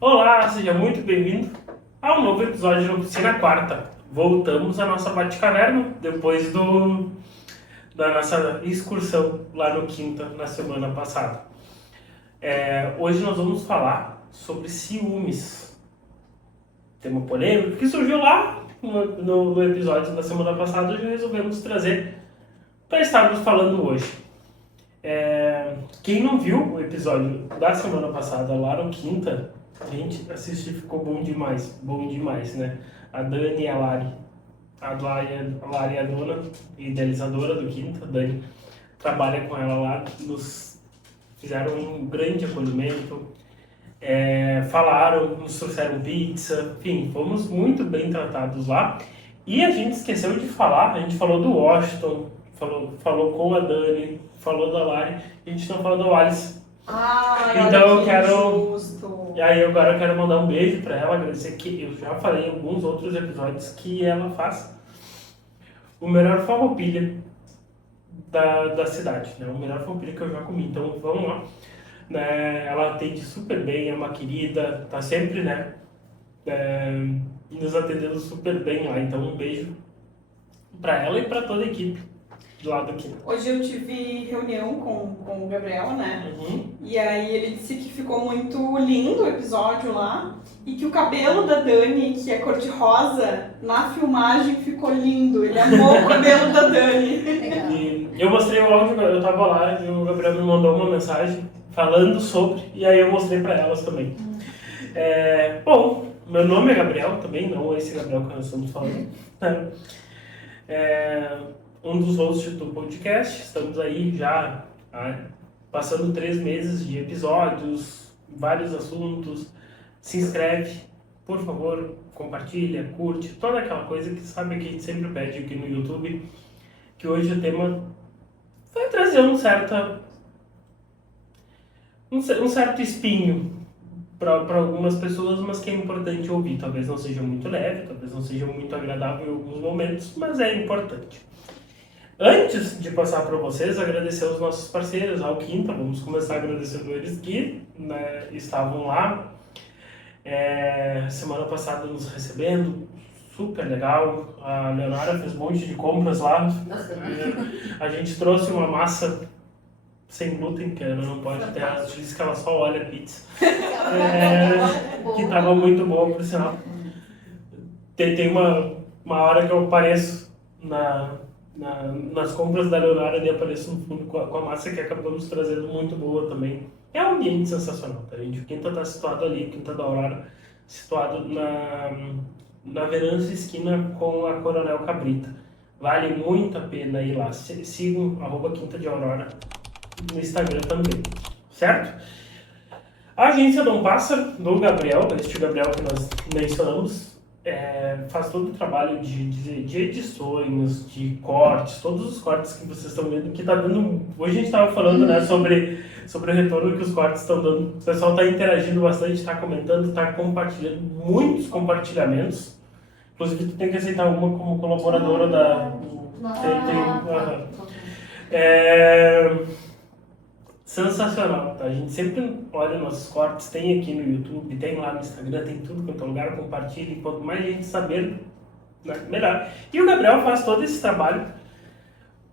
Olá, seja muito bem-vindo a um novo episódio da Oficina Quarta. Voltamos à nossa Bate-Caverna depois da nossa excursão lá no Quinta na semana passada. Hoje nós vamos falar sobre ciúmes. Tema polêmico que surgiu lá no episódio da semana passada e já resolvemos trazer para estarmos falando hoje. Quem não viu o episódio da semana passada lá no Quinta, gente, assistir, ficou bom demais, né? A Dani e a Lari. A Lari é a dona e idealizadora do Quinta, a Dani trabalha com ela lá, nos fizeram um grande acolhimento, falaram, nos trouxeram pizza, enfim, fomos muito bem tratados lá. E a gente esqueceu de falar, a gente falou do Washington, falou com a Dani, falou da Lari, a gente não falou do Alice. Então eu quero. Justo. E aí agora eu quero mandar um beijo pra ela, agradecer que eu já falei em alguns outros episódios que ela faz o melhor farroupilha da cidade, né? O melhor farroupilha que eu já comi. Então vamos lá. Né? Ela atende super bem, é uma querida, tá sempre, né? Nos atendendo super bem lá. Então um beijo pra ela e pra toda a equipe do lado aqui. Hoje eu tive reunião com o Gabriel, né? Uhum. E aí ele disse que ficou muito lindo o episódio lá e que o cabelo da Dani, que é cor-de-rosa, na filmagem ficou lindo. Ele amou o cabelo da Dani. E eu mostrei o áudio, eu tava lá e o Gabriel me mandou uma mensagem falando sobre, e aí eu mostrei pra elas também. Bom, meu nome é Gabriel também, não esse Gabriel que nós estamos falando. Um dos hosts do podcast, estamos aí já passando 3 meses de episódios, vários assuntos. Se inscreve, por favor, compartilha, curte, toda aquela coisa que sabe que a gente sempre pede aqui no YouTube, que hoje o tema vai trazer um certo espinho para algumas pessoas, mas que é importante ouvir. Talvez não seja muito leve, talvez não seja muito agradável em alguns momentos, mas é importante. Antes de passar para vocês, agradecer aos nossos parceiros, ao Quinta, vamos começar agradecendo eles que, né, estavam lá semana passada nos recebendo, super legal. A Leonara fez um monte de compras lá. A gente trouxe uma massa sem glúten, que ela não pode ter, ela disse que ela só olha a pizza. Que estava muito boa, por sinal. Tem uma hora que eu apareço nas compras da Leonardo e apareço no fundo com a massa que acabamos trazendo muito boa também. É um ambiente sensacional, tá, gente? O Quinta está situado ali, Quinta da Aurora, situado na Venâncio esquina com a Coronel Cabrita. Vale muito a pena ir lá. Sigam @Quinta de Aurora no Instagram também, certo? A agência Dom Pássaro, do Gabriel, este Gabriel que nós mencionamos, faz todo o trabalho de edições, de cortes, todos os cortes que vocês estão vendo, que está dando... Hoje a gente estava falando, né, sobre o retorno que os cortes estão dando. O pessoal está interagindo bastante, está comentando, está compartilhando, muitos compartilhamentos. Inclusive, tu tem que aceitar uma como colaboradora sensacional, tá? A gente sempre olha nossos cortes, tem aqui no YouTube, tem lá no Instagram, tem tudo quanto é lugar, compartilha, e quanto mais gente saber, né, melhor. E o Gabriel faz todo esse trabalho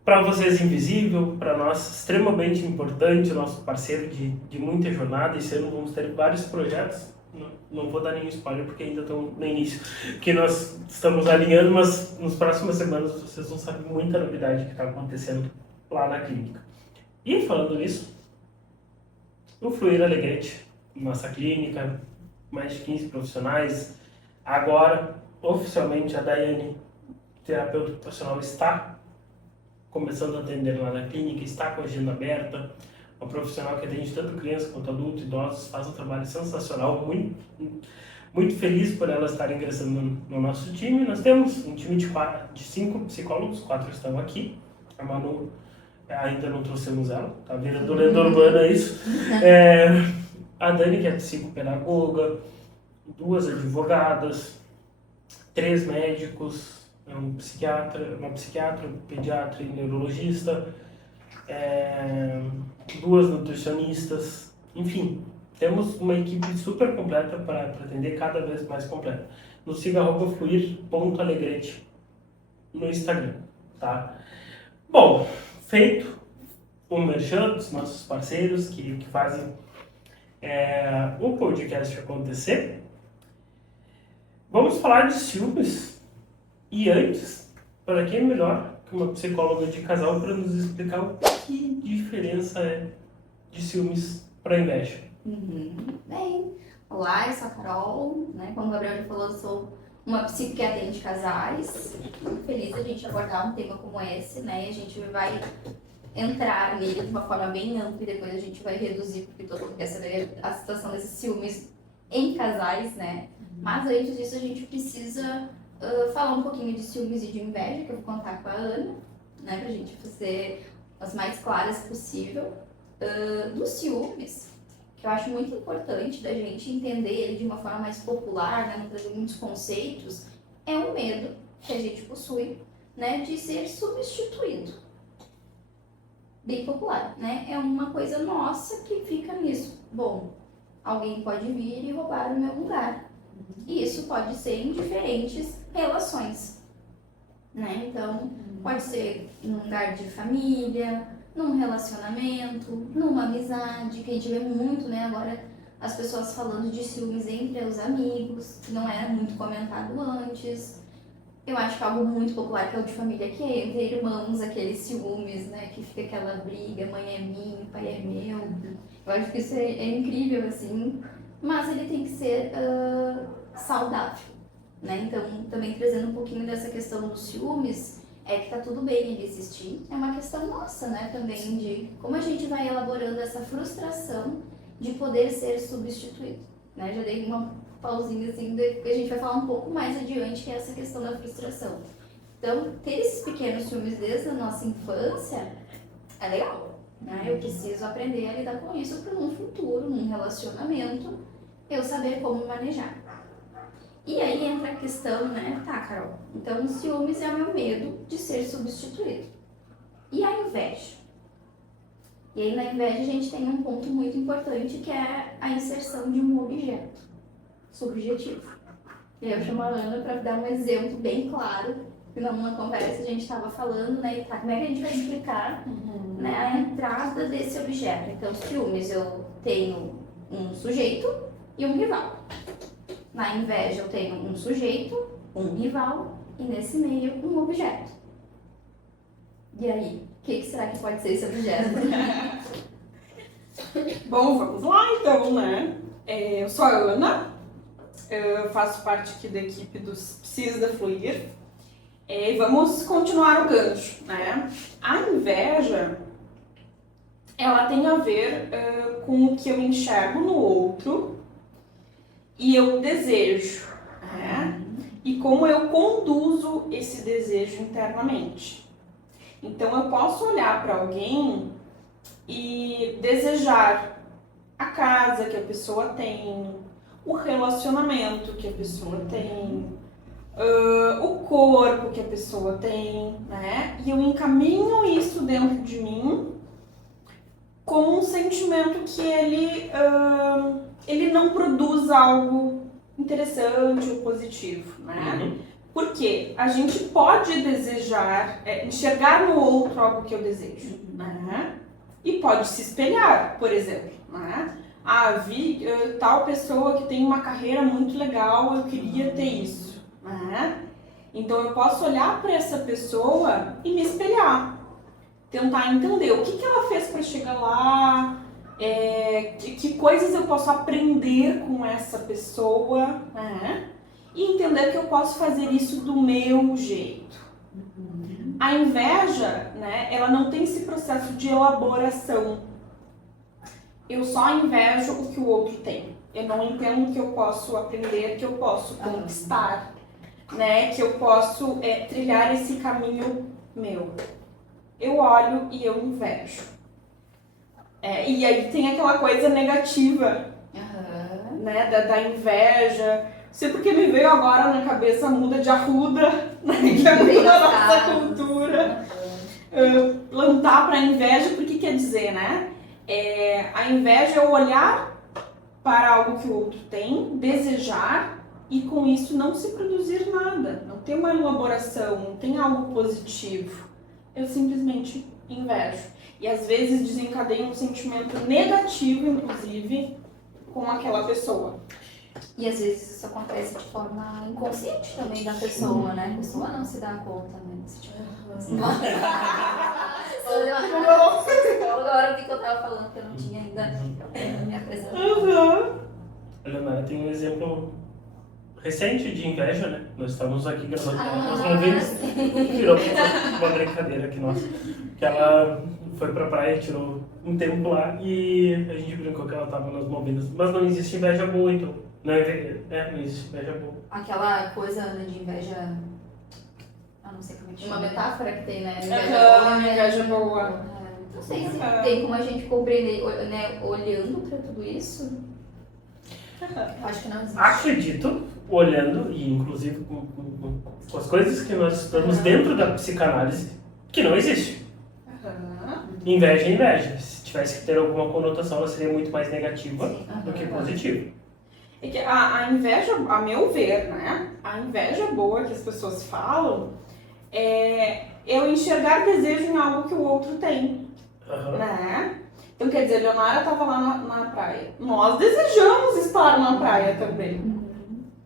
para vocês invisível, para nós extremamente importante, nosso parceiro de muita jornada. Esse ano vamos ter vários projetos, não vou dar nenhum spoiler porque ainda estão no início, que nós estamos alinhando, mas nas próximas semanas vocês vão saber muita novidade que está acontecendo lá na clínica. E falando nisso, o Fluir Alegrete, nossa clínica, mais de 15 profissionais. Agora, oficialmente, a Daiane, terapeuta ocupacional, está começando a atender lá na clínica, está com a agenda aberta. Uma profissional que atende tanto crianças quanto adultos, idosos, faz um trabalho sensacional, muito feliz por ela estar ingressando no nosso time. Nós temos um time de 5 psicólogos, 4 estão aqui. A Manu, ainda não trouxemos ela, tá virando lenda urbana isso. A Dani, que é psicopedagoga, 2 advogadas, 3 médicos, uma psiquiatra, pediatra e neurologista, 2 nutricionistas, enfim, Temos uma equipe super completa para atender cada vez mais completa. Nos siga @fluir.alegrete no Instagram, tá? Bom, feito o merchan dos nossos parceiros que fazem o podcast acontecer, vamos falar de ciúmes. E antes, para quem é melhor que uma psicóloga de casal para nos explicar o que diferença é de ciúmes para inveja? Bem, olá, eu sou a Carol, né? Como o Gabriel já falou, eu sou uma psico que atende casais. Muito feliz a gente abordar um tema como esse, né? A gente vai entrar nele de uma forma bem ampla e depois a gente vai reduzir, porque todo mundo quer saber a situação desses ciúmes em casais, né? Mas antes disso a gente precisa falar um pouquinho de ciúmes e de inveja, que eu vou contar com a Ana, né? Pra gente ser as mais claras possível. Dos ciúmes, que eu acho muito importante da gente entender ele de uma forma mais popular, né? Não trazer muitos conceitos, é um medo que a gente possui, né? De ser substituído. Bem popular, né? É uma coisa nossa que fica nisso. Bom, alguém pode vir e roubar o meu lugar. E isso pode ser em diferentes relações, né? Então, pode ser num lugar de família, num relacionamento, numa amizade, que a gente vê muito, né? Agora, as pessoas falando de ciúmes entre os amigos, que não era muito comentado antes. Eu acho que algo muito popular que é o de família, que é entre irmãos, aqueles ciúmes, né? Que fica aquela briga, mãe é minha, pai é meu. Eu acho que isso é incrível, assim, mas ele tem que ser saudável, né? Então, também trazendo um pouquinho dessa questão dos ciúmes, é que tá tudo bem ele existir. É uma questão nossa, né? Também de como a gente vai elaborando essa frustração de poder ser substituído, né? Já dei uma pausinha assim, que a gente vai falar um pouco mais adiante, que é essa questão da frustração. Então, ter esses pequenos ciúmes desde a nossa infância é legal, né? Eu preciso aprender a lidar com isso para num futuro, num relacionamento, eu saber como manejar. E aí entra a questão, né? Tá, Carol, então os ciúmes é o meu medo de ser substituído. E a inveja? E aí na inveja a gente tem um ponto muito importante, que é a inserção de um objeto subjetivo. E aí eu chamo a Ana para dar um exemplo bem claro, que numa conversa a gente estava falando, né? E tá, como é que a gente vai explicar né, a entrada desse objeto? Então, ciúmes, eu tenho um sujeito e um rival. Na inveja eu tenho um sujeito, um rival e nesse meio um objeto. E aí, o que será que pode ser esse objeto? Bom, vamos lá então, né? Eu sou a Ana, eu faço parte aqui da equipe dos Psis da Fluir. E vamos continuar o gancho, né? A inveja, ela tem a ver com o que eu enxergo no outro e eu desejo, né? E como eu conduzo esse desejo internamente. Então eu posso olhar para alguém e desejar a casa que a pessoa tem, o relacionamento que a pessoa tem, o corpo que a pessoa tem, né? E eu encaminho isso dentro de mim com um sentimento que ele não produz algo interessante ou positivo, né? Porque a gente pode desejar, enxergar no outro algo que eu desejo, né? E pode se espelhar, por exemplo, né? Vi tal pessoa que tem uma carreira muito legal, eu queria ter isso, né? Então eu posso olhar para essa pessoa e me espelhar, tentar entender o que ela fez para chegar lá, que coisas eu posso aprender com essa pessoa, né? E entender que eu posso fazer isso do meu jeito. A inveja, né, ela não tem esse processo de elaboração. Eu só invejo o que o outro tem. Eu não entendo que eu posso aprender, que eu posso conquistar, né, que eu posso trilhar esse caminho meu. Eu olho e eu invejo. E aí tem aquela coisa negativa, né, da inveja. Não sei porque me veio agora na cabeça a muda de arruda, né, que é muito da nossa cultura. Plantar para inveja, porque quer dizer, né? A inveja é o olhar para algo que o outro tem, desejar e com isso não se produzir nada, não ter uma elaboração, não tem algo positivo. Eu simplesmente invejo. E às vezes desencadeia um sentimento negativo, inclusive, com aquela pessoa. E às vezes isso acontece de forma inconsciente também da pessoa, né? A pessoa não se dá conta, né? Agora eu vi que eu tava falando que eu não tinha ainda me apresentado. A Leonara tem um exemplo recente de inveja, né? Nós estamos aqui gravando mais uma vez. Virou uma brincadeira aqui nossa. Que ela foi pra praia, tirou um tempo lá e a gente brincou que ela tava nas movidas. Mas não existe inveja boa, então. Não existe inveja boa. Aquela coisa, né, de inveja. Eu não sei como é que chama. Uma metáfora que tem, né? Inveja boa. Não sei se tem como a gente compreender, né, olhando pra tudo isso. Eu acho que não existe. Acredito, olhando, e inclusive com as coisas que nós estamos dentro da psicanálise, que não existe. Inveja é inveja. Se tivesse que ter alguma conotação, ela seria muito mais negativa do que positiva. É que a inveja, a meu ver, né? A inveja boa que as pessoas falam é eu enxergar desejo em algo que o outro tem, né? Então, quer dizer, Leonara estava lá na praia. Nós desejamos estar na praia também.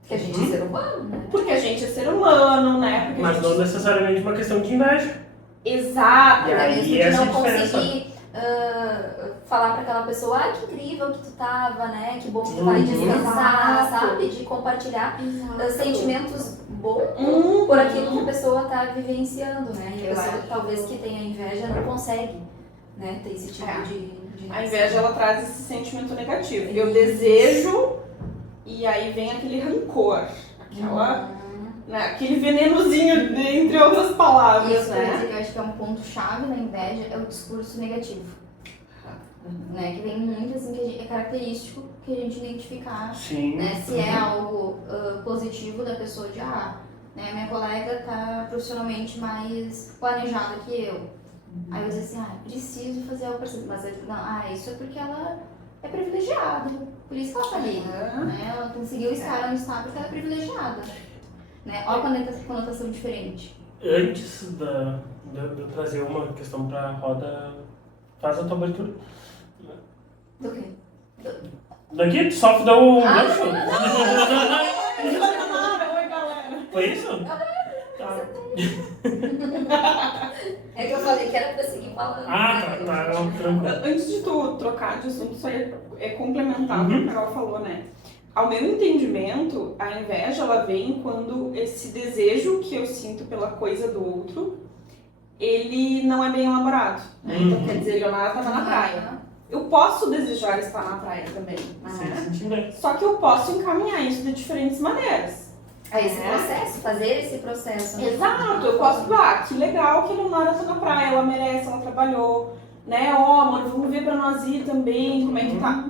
Porque a gente é ser humano, né? Porque a gente é ser humano, né? Porque Mas não necessariamente uma questão de inveja. Exato. E Até aí, mesmo de essa não diferença. conseguir falar pra aquela pessoa, que incrível que tu tava, né? Que bom que tu vai descansar, Exato. sabe? De compartilhar sentimentos bons Uhum. por aquilo que a pessoa tá vivenciando, né? E a pessoa, Exato. talvez que tenha inveja, não consegue, né? Ter esse tipo de A inveja, ela traz esse sentimento negativo. Eu desejo e aí vem aquele rancor, aquela, né, aquele venenozinho, entre outras E eu palavras, quero dizer né? que eu acho que é um ponto-chave da inveja, é o discurso negativo. Né? Que vem muito assim, que é característico que a gente identificar, Sim. né? Se é algo positivo da pessoa de, né, minha colega tá profissionalmente mais planejada que eu. Aí eu digo assim, preciso fazer algo parecido. Mas não, isso é porque ela é privilegiada. Por isso que ela tá ali. Né? Ela conseguiu estar onde está porque ela é privilegiada. Né? Olha a conotação diferente. Antes de eu trazer uma questão para a roda, faz a tua abertura. Do quê? Daqui, tu só dá um gancho. Oi, galera. Foi isso? Tá. É que eu falei que era pra seguir falando. Tá, não, tranquilo. Antes de tu trocar de assunto, só é complementar o que Uhum. a Carol falou, né? Ao meu entendimento, a inveja, ela vem quando esse desejo que eu sinto pela coisa do outro, ele não é bem elaborado, né? Então, Uhum. quer dizer, Leonardo estava na praia. Eu posso desejar estar na praia também, Sim, né? senti bem. Só que eu posso encaminhar isso de diferentes maneiras. É esse processo, fazer esse processo. Né? Exato, eu posso, que legal que a Leonara tá na praia, ela merece, ela trabalhou, né? Amor, vamos ver pra nós ir também, como é que tá.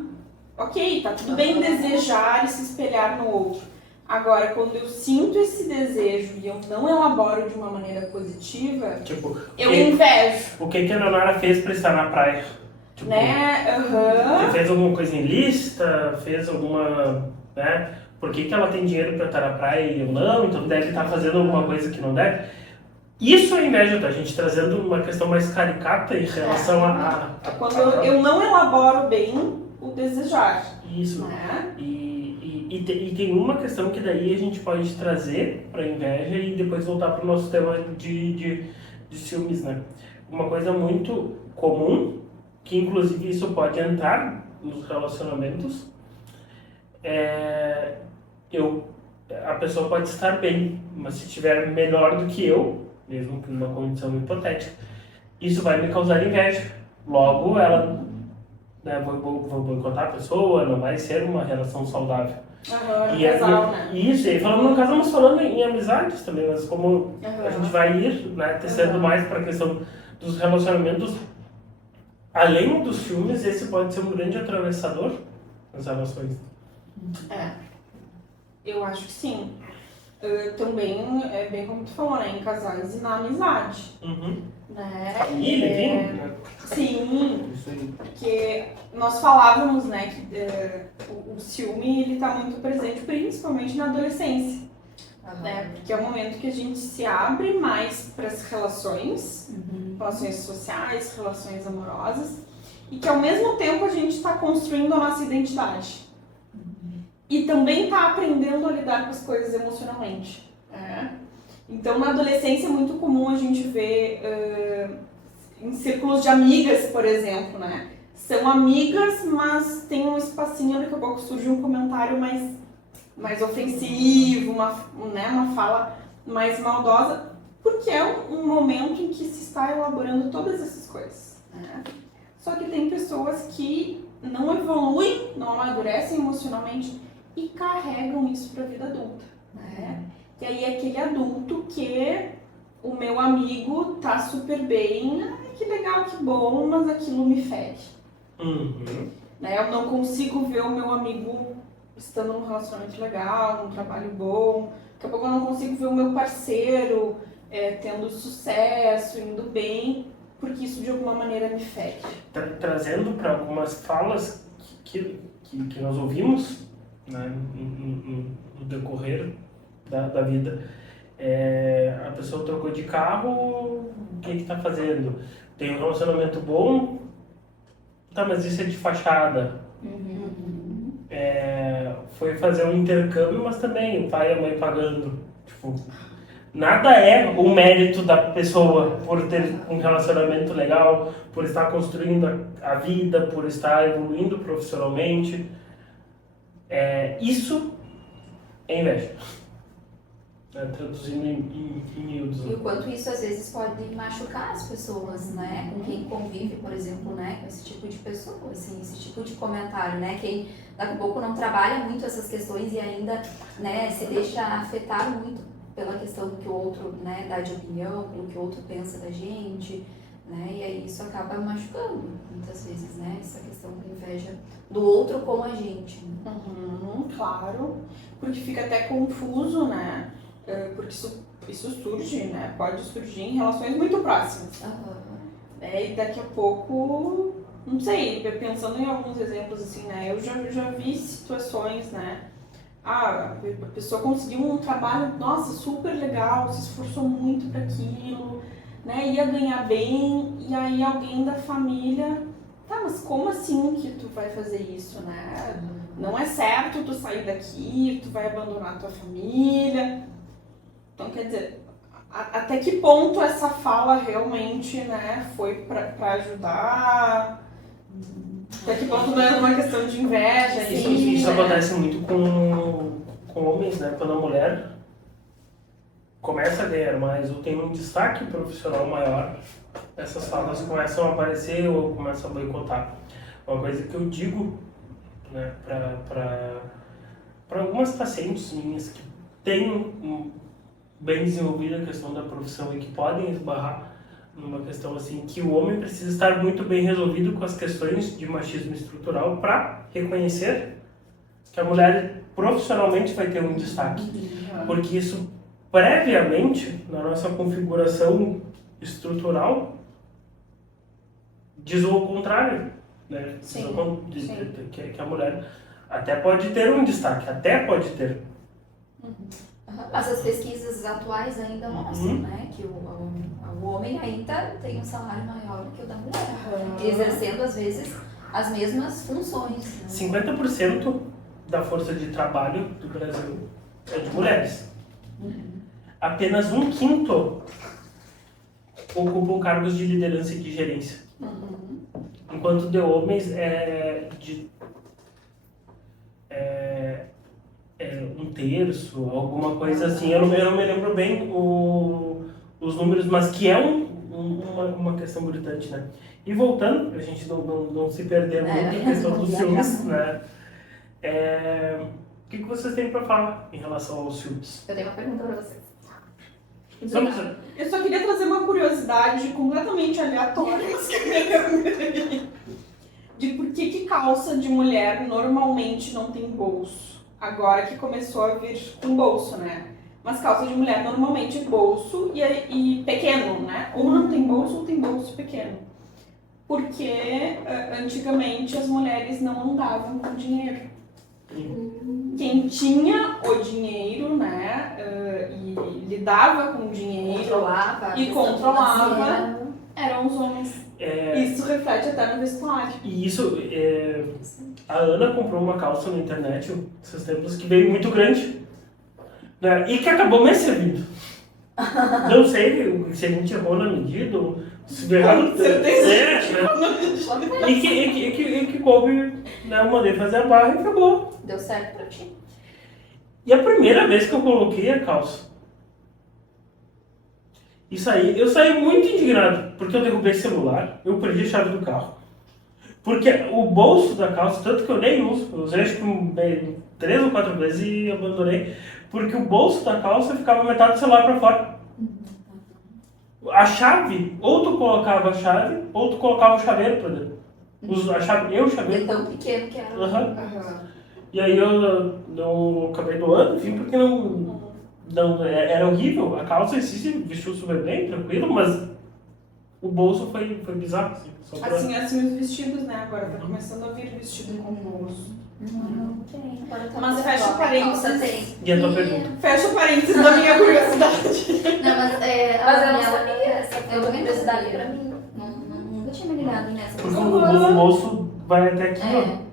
Ok, tá tudo bem desejar e se espelhar no outro. Agora, quando eu sinto esse desejo e eu não elaboro de uma maneira positiva, Tipo, eu invejo, o que a Leonara fez para estar na praia? Tipo, né? Você fez alguma coisa ilícita? Fez alguma, né? Por que ela tem dinheiro para estar na praia e eu não? Então deve estar fazendo alguma coisa que não deve. Isso é inveja, tá? A gente trazendo uma questão mais caricata em relação a Quando eu não elaboro bem o desejar. Isso. Né? E tem uma questão que daí a gente pode trazer para inveja e depois voltar para o nosso tema de ciúmes, né? Uma coisa muito comum, que inclusive isso pode entrar nos relacionamentos, a pessoa pode estar bem, mas se estiver melhor do que eu, mesmo que numa condição hipotética, isso vai me causar inveja. Logo, ela, né, vou boicotar a pessoa, não vai ser uma relação saudável. Casal, né? Isso, e falando no caso, estamos falando em amizades também, mas como a gente vai ir, né, tecendo mais para a questão dos relacionamentos, além dos filmes, esse pode ser um grande atravessador nas relações. Eu acho que sim. também é bem como tu falou, né? Em casais e na amizade. Né? Família, enfim, né? Sim, Isso aí. porque nós falávamos, né, que o ciúme ele tá muito presente, principalmente na adolescência, né? Porque é o momento que a gente se abre mais para as relações, relações sociais, relações amorosas, e que ao mesmo tempo a gente está construindo a nossa identidade. E também está aprendendo a lidar com as coisas emocionalmente. Né? Então, na adolescência é muito comum a gente ver em círculos de amigas, por exemplo, né? São amigas, mas tem um espacinho, daqui a pouco surge um comentário mais ofensivo, uma fala mais maldosa, porque é um momento em que se está elaborando todas essas coisas. Né? Só que tem pessoas que não evoluem, não amadurecem emocionalmente e carregam isso para a vida adulta. Né? E aí é aquele adulto que o meu amigo tá super bem, que legal, que bom, mas aquilo me fere. Né? Eu não consigo ver o meu amigo estando num relacionamento legal, num trabalho bom. Daqui a pouco eu não consigo ver o meu parceiro tendo sucesso, indo bem, porque isso de alguma maneira me fere. Trazendo para algumas falas que nós ouvimos, né, no decorrer da vida. A pessoa trocou de carro, o que está fazendo? Tem um relacionamento bom, tá, mas isso é de fachada. Foi fazer um intercâmbio, mas também o pai e a mãe pagando. Tipo, nada é o mérito da pessoa por ter um relacionamento legal, por estar construindo a vida, por estar evoluindo profissionalmente. Isso é inveja. Traduzindo em miúdos. E o quanto isso às vezes pode machucar as pessoas, né? Com quem convive, por exemplo, né? Com esse tipo de pessoa, assim, esse tipo de comentário, né? Quem daqui a pouco não trabalha muito essas questões e ainda, né, se deixa afetar muito pela questão do que o outro, né, dá de opinião, pelo que o outro pensa da gente, né? E aí isso acaba machucando muitas vezes, né? Essa questão da inveja do outro com a gente. Claro, porque fica até confuso, né? Porque isso surge, né? Pode surgir em relações muito próximas. E daqui a pouco, não sei, pensando em alguns exemplos assim, né? Eu já vi situações, né? A pessoa conseguiu um trabalho, nossa, super legal, se esforçou muito para aquilo, né? Ia ganhar bem, e aí alguém da família, tá, mas como assim que tu vai fazer isso, né? Não é certo tu sair daqui, tu vai abandonar tua família. Então, quer dizer, até que ponto essa fala realmente, né, foi para ajudar? Até que ponto não é uma questão de inveja? Isso acontece muito com homens, né? Quando a mulher começa a ganhar mais ou tem um destaque profissional maior, essas falas começam a aparecer ou começam a boicotar. Uma coisa que eu digo, né, para algumas pacientes minhas que têm bem desenvolvida a questão da profissão e que podem esbarrar numa questão assim, que o homem precisa estar muito bem resolvido com as questões de machismo estrutural para reconhecer que a mulher profissionalmente vai ter um destaque. Porque isso, previamente, na nossa configuração estrutural, diz o contrário, né? Que a mulher até pode ter um destaque, Mas as pesquisas atuais ainda mostram, né, que o homem ainda tem um salário maior do que o da mulher, exercendo às vezes as mesmas funções. Né? 50% da força de trabalho do Brasil é de mulheres. Apenas 1/5 ocupam cargos de liderança e de gerência. Enquanto de homens é 1/3, alguma coisa assim. Eu não me lembro bem os números, mas que é uma questão gritante, né? E voltando, pra gente não se perder muito em questão dos ciúmes, né? O que vocês têm para falar em relação aos ciúmes? Eu tenho uma pergunta para você. Eu só queria trazer uma curiosidade completamente aleatória de por que calça de mulher normalmente não tem bolso. Agora que começou a vir com bolso, né? Mas calça de mulher normalmente bolso e pequeno, né? Ou não tem bolso ou tem bolso pequeno. Porque antigamente as mulheres não andavam com dinheiro. Quem tinha o dinheiro, né, e lidava com o dinheiro e controlava eram os homens. Isso reflete até no vestuário. E isso, a Ana comprou uma calça na internet esses tempos que veio muito grande, né, e que acabou me servindo. Não sei se a gente errou na medida ou se veio errado. Com certeza. Né? E que coube, né, eu mandei fazer a barra e acabou. Deu certo pra ti. E a primeira vez que eu coloquei a calça, eu saí muito indignado, porque eu derrubei celular, eu perdi a chave do carro. Porque o bolso da calça, tanto que eu nem uso, eu usei acho que 3 ou 4 vezes e abandonei, porque o bolso da calça ficava metade do celular pra fora. A chave, ou tu colocava a chave, ou tu colocava o chaveiro pra dentro. A chave e o chaveiro. É tão pequeno que era. Uhum. E aí eu acabei doando, enfim, porque era horrível. A calça em si se vestiu super bem, tranquilo, mas o bolso foi bizarro. Assim, só pra... assim os vestidos, né? Agora tá começando a vir vestido com bolso. Não tem. Agora tá Mas tudo fecha igual. parênteses. Calça tem. E a tua pergunta? Fecha parênteses da minha curiosidade. Não, mas Mas eu não sabia essa eu também não curiosidade sabia. pra mim. Nunca tinha me ligado nessa. Porque o bolso vai até aqui, ó.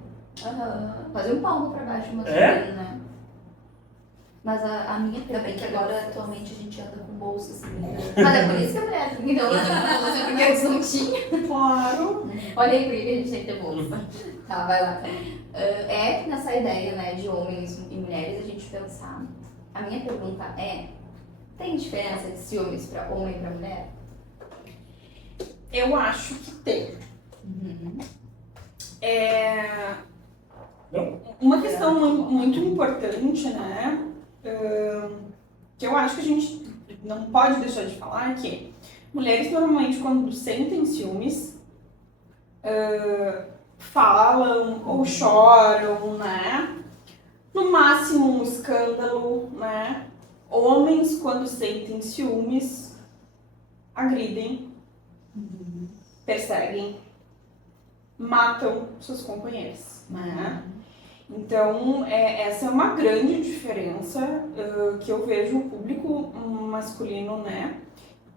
Fazer um palmo pra baixo, mas né? Mas a minha Ainda bem que agora atualmente a gente anda com bolsa assim. Né? Mas é por isso que a mulher tem que ter bolsa, porque antes não tinha. Claro. Olha aí por que a gente tem que ter bolsa. Tá, vai lá. É que nessa ideia, né, de homens e mulheres, a gente pensar. A minha pergunta é: tem diferença de ciúmes pra homem e pra mulher? Eu acho que tem. Uma questão muito importante, né? Que eu acho que a gente não pode deixar de falar é que mulheres normalmente quando sentem ciúmes falam ou choram, né? No máximo um escândalo, né? Homens quando sentem ciúmes agridem, perseguem, matam seus companheiros, né? Então, essa é uma grande diferença que eu vejo no público masculino, né?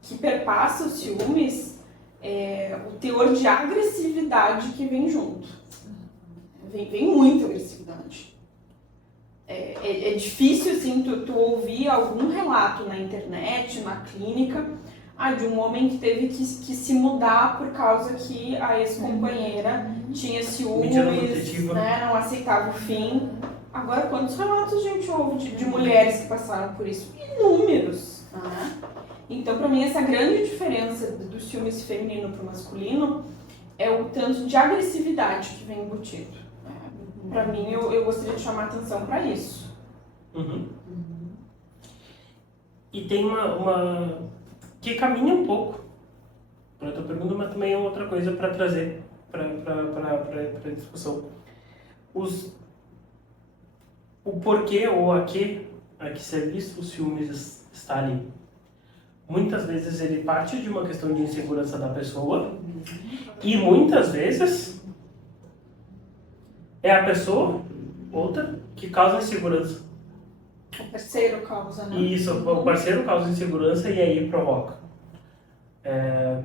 Que perpassa os ciúmes, o teor de agressividade que vem junto. Vem muita agressividade. É difícil, assim, tu ouvir algum relato na internet, na clínica, de um homem que teve que se mudar por causa que a ex-companheira tinha ciúmes, né, não aceitava o fim. Agora, quantos relatos a gente ouve de mulheres que passaram por isso? Inúmeros, né? Então, pra mim, essa grande diferença do ciúmes feminino pro masculino é o tanto de agressividade que vem embutido. Pra mim, eu gostaria de chamar atenção pra isso. E tem uma que caminha um pouco para a tua pergunta, mas também é outra coisa para trazer para a discussão. O porquê ou a que serviço o ciúmes está ali. Muitas vezes ele parte de uma questão de insegurança da pessoa e muitas vezes é a pessoa, outra, que causa insegurança. O parceiro causa, né? Isso, o parceiro causa insegurança e aí provoca.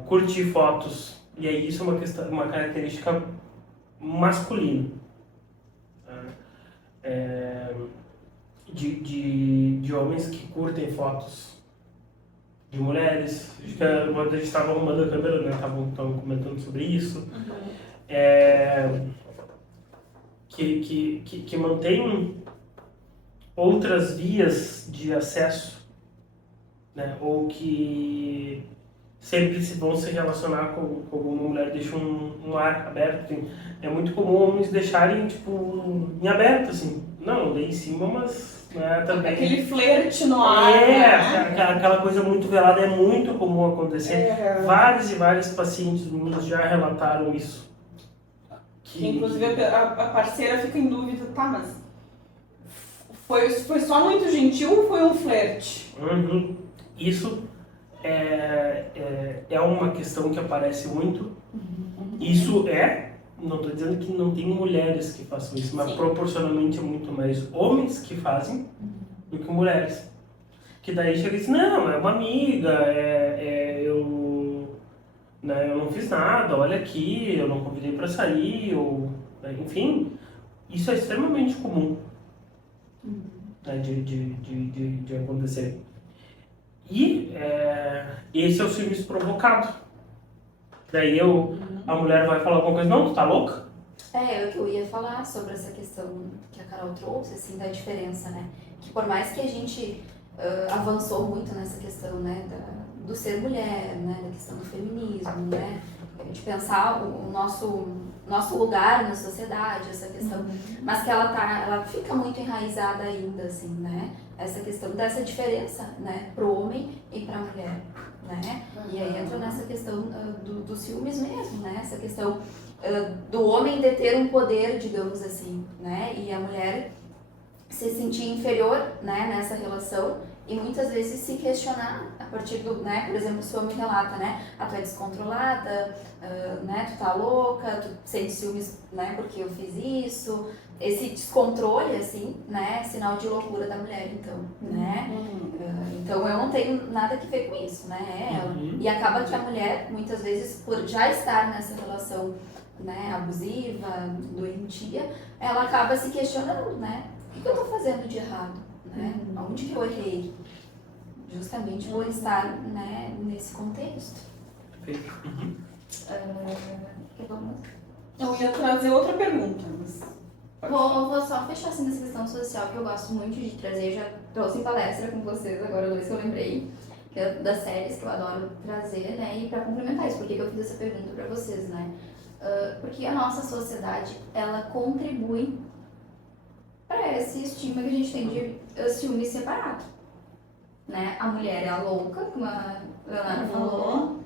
Curtir fotos, e aí isso é uma característica masculina. De homens que curtem fotos de mulheres. Acho que a gente estava arrumando a câmera, né? Estavam comentando sobre isso. Que mantém outras vias de acesso, né? Ou que sempre vão se relacionar com alguma mulher, deixam um ar aberto. É muito comum homens deixarem, tipo, em aberto, assim. Não, dei em cima, mas também... Aquele flerte no ar, aquela coisa muito velada, é muito comum acontecer. Vários e vários pacientes meus já relataram isso. Inclusive a parceira fica em dúvida, tá, mas Foi só muito gentil ou foi um flerte? Uhum. Isso é uma questão que aparece muito. Isso não estou dizendo que não tem mulheres que façam isso, mas Sim. proporcionalmente é muito mais homens que fazem do que mulheres. Que daí chega e diz, não, é uma amiga, eu não fiz nada, olha aqui, eu não convidei para sair, ou, né, enfim, isso é extremamente comum, né, de acontecer. E esse é o ciúmes provocado. Daí a mulher vai falar alguma coisa, não, tu tá louca? Eu ia falar sobre essa questão que a Carol trouxe, assim, da diferença, né? Que por mais que a gente avançou muito nessa questão, né, do ser mulher, né, da questão do feminismo, né, de pensar o nosso lugar na sociedade, essa questão, mas que ela fica muito enraizada ainda, assim, né, essa questão dessa diferença, né, pro homem e pra mulher, né, e aí entra nessa questão do ciúmes mesmo, né, essa questão do homem deter um poder, digamos assim, né, e a mulher se sentir inferior, né, nessa relação e muitas vezes se questionar a partir do, né, por exemplo, se o homem relata, né, tu é descontrolada, né, tu tá louca, tu sente ciúmes, né, porque eu fiz isso, esse descontrole, assim, né, é sinal de loucura da mulher, então, né, então eu não tenho nada que ver com isso, né, é ela, e acaba que a mulher, muitas vezes, por já estar nessa relação, né, abusiva, doentia, ela acaba se questionando, né, o que eu tô fazendo de errado? Né? Onde que eu errei? Justamente por estar, né, nesse contexto. Eu ia trazer outra pergunta, mas... Vou só fechar assim nessa questão social que eu gosto muito de trazer. Eu já trouxe em palestra com vocês, agora dois que eu lembrei, que é das séries que eu adoro trazer, né? E para complementar isso, por que eu fiz essa pergunta para vocês, né? Porque a nossa sociedade, ela contribui para esse estigma que a gente tem de ciúme separado, né? A mulher é a louca, como a Leonardo falou,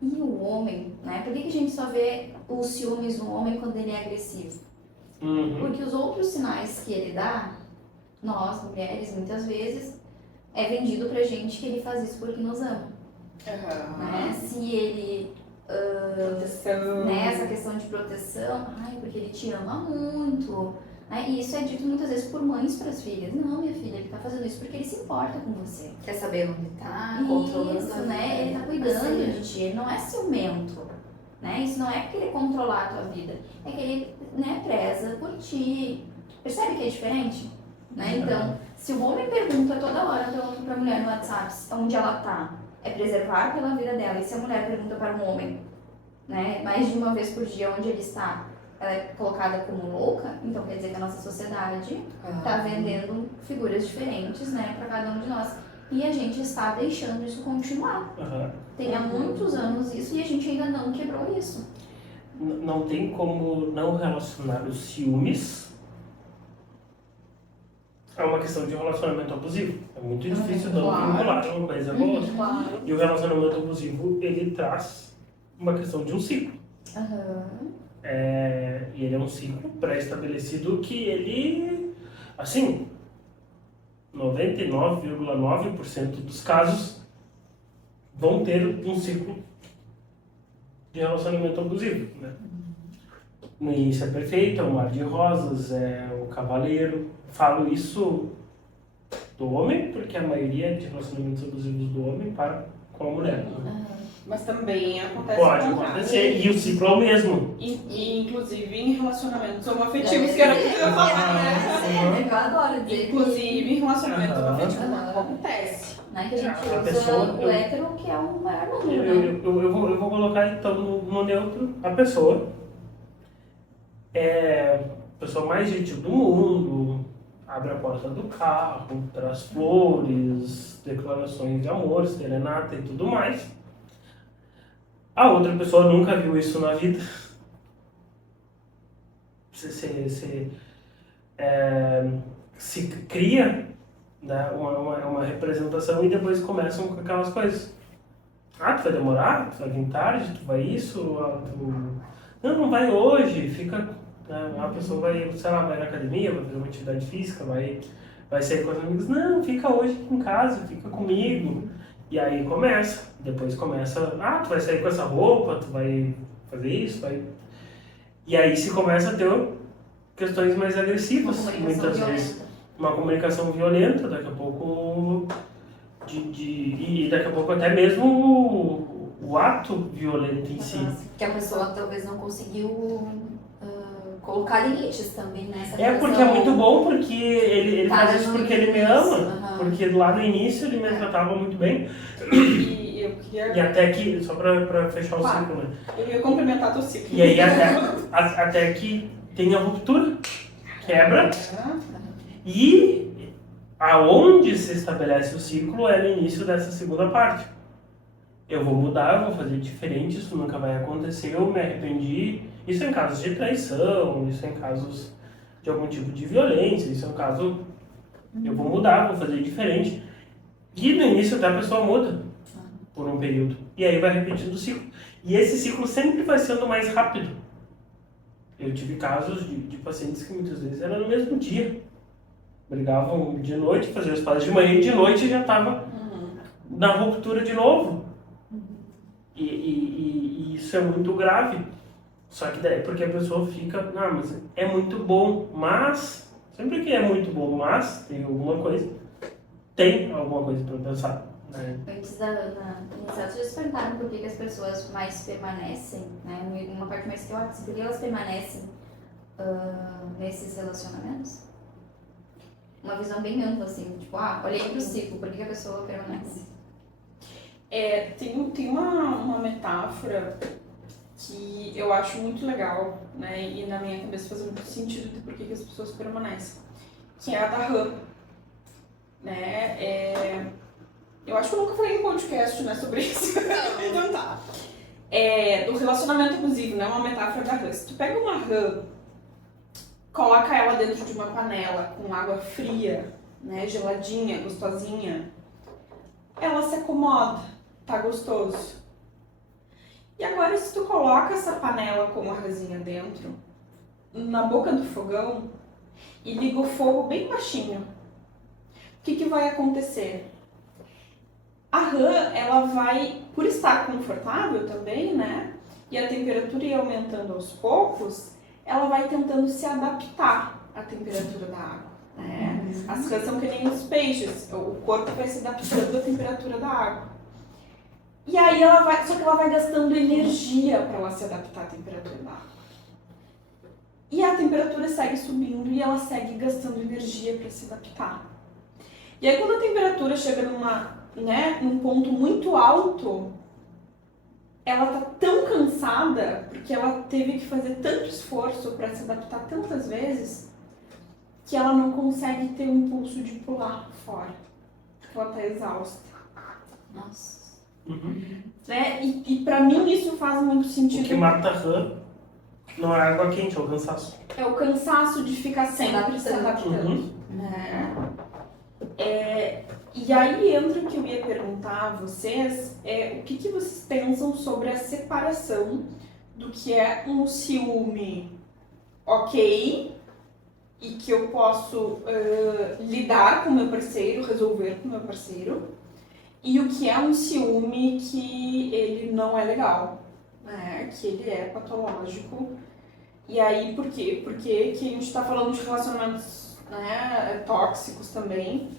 e o homem, né? Por que a gente só vê os ciúmes no homem quando ele é agressivo? Porque os outros sinais que ele dá, nós, mulheres, muitas vezes, é vendido pra gente que ele faz isso porque nos ama, né? Se ele... proteção. Né, essa questão de proteção, porque ele te ama muito, né? E isso é dito muitas vezes por mães para as filhas. Não, minha filha, ele tá fazendo isso porque ele se importa com você. Quer saber onde tá, controlando. Isso, né? Ele tá cuidando de ti, ele não é ciumento, né? Isso não é querer controlar a tua vida, é que ele, né, preza por ti. Percebe que é diferente? Né? Então, se o homem pergunta toda hora pra mulher no WhatsApp onde ela tá, é preservar pela vida dela. E se a mulher pergunta para um homem, né, mais de uma vez por dia onde ele está, ela é colocada como louca, então quer dizer que a nossa sociedade está vendendo figuras diferentes, né, para cada um de nós. E a gente está deixando isso continuar. Tem há muitos anos isso e a gente ainda não quebrou isso. Não tem como não relacionar os ciúmes a uma questão de relacionamento abusivo. É muito difícil não vincular uma coisa com a outra. E o relacionamento abusivo, ele traz uma questão de um ciclo. E ele é um ciclo pré-estabelecido que ele, assim, 99,9% dos casos vão ter um ciclo de relacionamento abusivo, né? No início é perfeito, é um mar de rosas, é o cavaleiro. Falo isso do homem, porque a maioria de relacionamentos abusivos do homem para com a mulher. Mas também acontece Pode o contrário. acontecer, e o ciclo é o mesmo. E inclusive em relacionamentos homoafetivos, que era o que eu ia falar, né? Eu adoro dizer. Inclusive em relacionamentos homoafetivos acontece. Né, que a gente A usa pessoa- o hétero, que é o maior número, né? Eu vou colocar então no neutro a pessoa. É a pessoa mais gentil do mundo, abre a porta do carro, traz flores, declarações de amor, serenata e tudo mais. A outra pessoa nunca viu isso na vida. Se cria, né, uma representação e depois começam com aquelas coisas. Tu vai demorar? Tu vai vir tarde? Tu vai isso? Não vai hoje. Fica, né, a pessoa vai, sei lá, vai na academia, vai fazer uma atividade física, vai Vai sair com os amigos, não, fica hoje aqui em casa, fica comigo. E aí começa, depois começa, tu vai sair com essa roupa, tu vai fazer isso, vai... E aí se começa a ter questões mais agressivas, Uma comunicação muitas violenta. vezes. Uma comunicação violenta, daqui a pouco... E daqui a pouco até mesmo o ato violento em si. Que a pessoa talvez não conseguiu colocar limites também nessa É porque é muito bom, porque ele Tá faz isso dando porque ele me limites, ama. aham. Porque lá no início ele me tratava muito bem. E eu queria. E até que, só pra fechar o Claro. ciclo, né? Eu ia complementar teu ciclo. E aí até que tem a ruptura, quebra, e aonde se estabelece o ciclo é no início dessa segunda parte. Eu vou mudar, eu vou fazer diferente, isso nunca vai acontecer, eu me arrependi. Isso é em casos de traição, isso é em casos de algum tipo de violência, isso é um caso... Eu vou mudar, vou fazer diferente. E no início até a pessoa muda por um período. E aí vai repetindo o ciclo. E esse ciclo sempre vai sendo mais rápido. Eu tive casos de pacientes que muitas vezes era no mesmo dia. Brigavam de noite, faziam as pazes de manhã e de noite já estava na ruptura de novo. E isso é muito grave. Só que daí porque a pessoa fica, mas é muito bom, mas... Sempre que é muito bom, mas tem alguma coisa para pensar. Né? Antes da Ana iniciar, vocês perguntaram por que as pessoas mais permanecem, né? Uma parte mais teórica, por que elas permanecem nesses relacionamentos? Uma visão bem ampla, assim, tipo, olhei pro ciclo, por que a pessoa permanece? Tem uma metáfora que eu acho muito legal, né? E na minha cabeça faz muito sentido de por que as pessoas permanecem, que é a da rã, né? Eu acho que eu nunca falei em podcast, né, sobre isso. Então tá. Do relacionamento abusivo, né? Uma metáfora da rã. Se tu pega uma rã, coloca ela dentro de uma panela com água fria, né, geladinha, gostosinha, ela se acomoda, tá gostoso. E agora, se tu coloca essa panela com a rãzinha dentro, na boca do fogão, e liga o fogo bem baixinho, o que vai acontecer? A rã, ela vai, por estar confortável também, né? E a temperatura ir aumentando aos poucos, ela vai tentando se adaptar à temperatura da água, né? As rãs são que nem os peixes, o corpo vai se adaptando à temperatura da água. E aí só que ela vai gastando energia para ela se adaptar à temperatura da água. E a temperatura segue subindo e ela segue gastando energia para se adaptar. E aí quando a temperatura chega num ponto muito alto, ela tá tão cansada, porque ela teve que fazer tanto esforço para se adaptar tantas vezes, que ela não consegue ter o impulso de pular fora. Porque ela tá exausta. Nossa. Né? E pra mim isso faz muito sentido. O que mata a rã não é água quente, é o cansaço. É o cansaço de ficar sempre se adaptando. Né? E aí entra o que eu ia perguntar a vocês, o que vocês pensam sobre a separação do que é um ciúme ok, e que eu posso lidar com o meu parceiro, resolver com o meu parceiro, e o que é um ciúme que ele não é legal, né? Que ele é patológico. E aí, por quê? Porque que a gente está falando de relacionamentos, né, tóxicos também.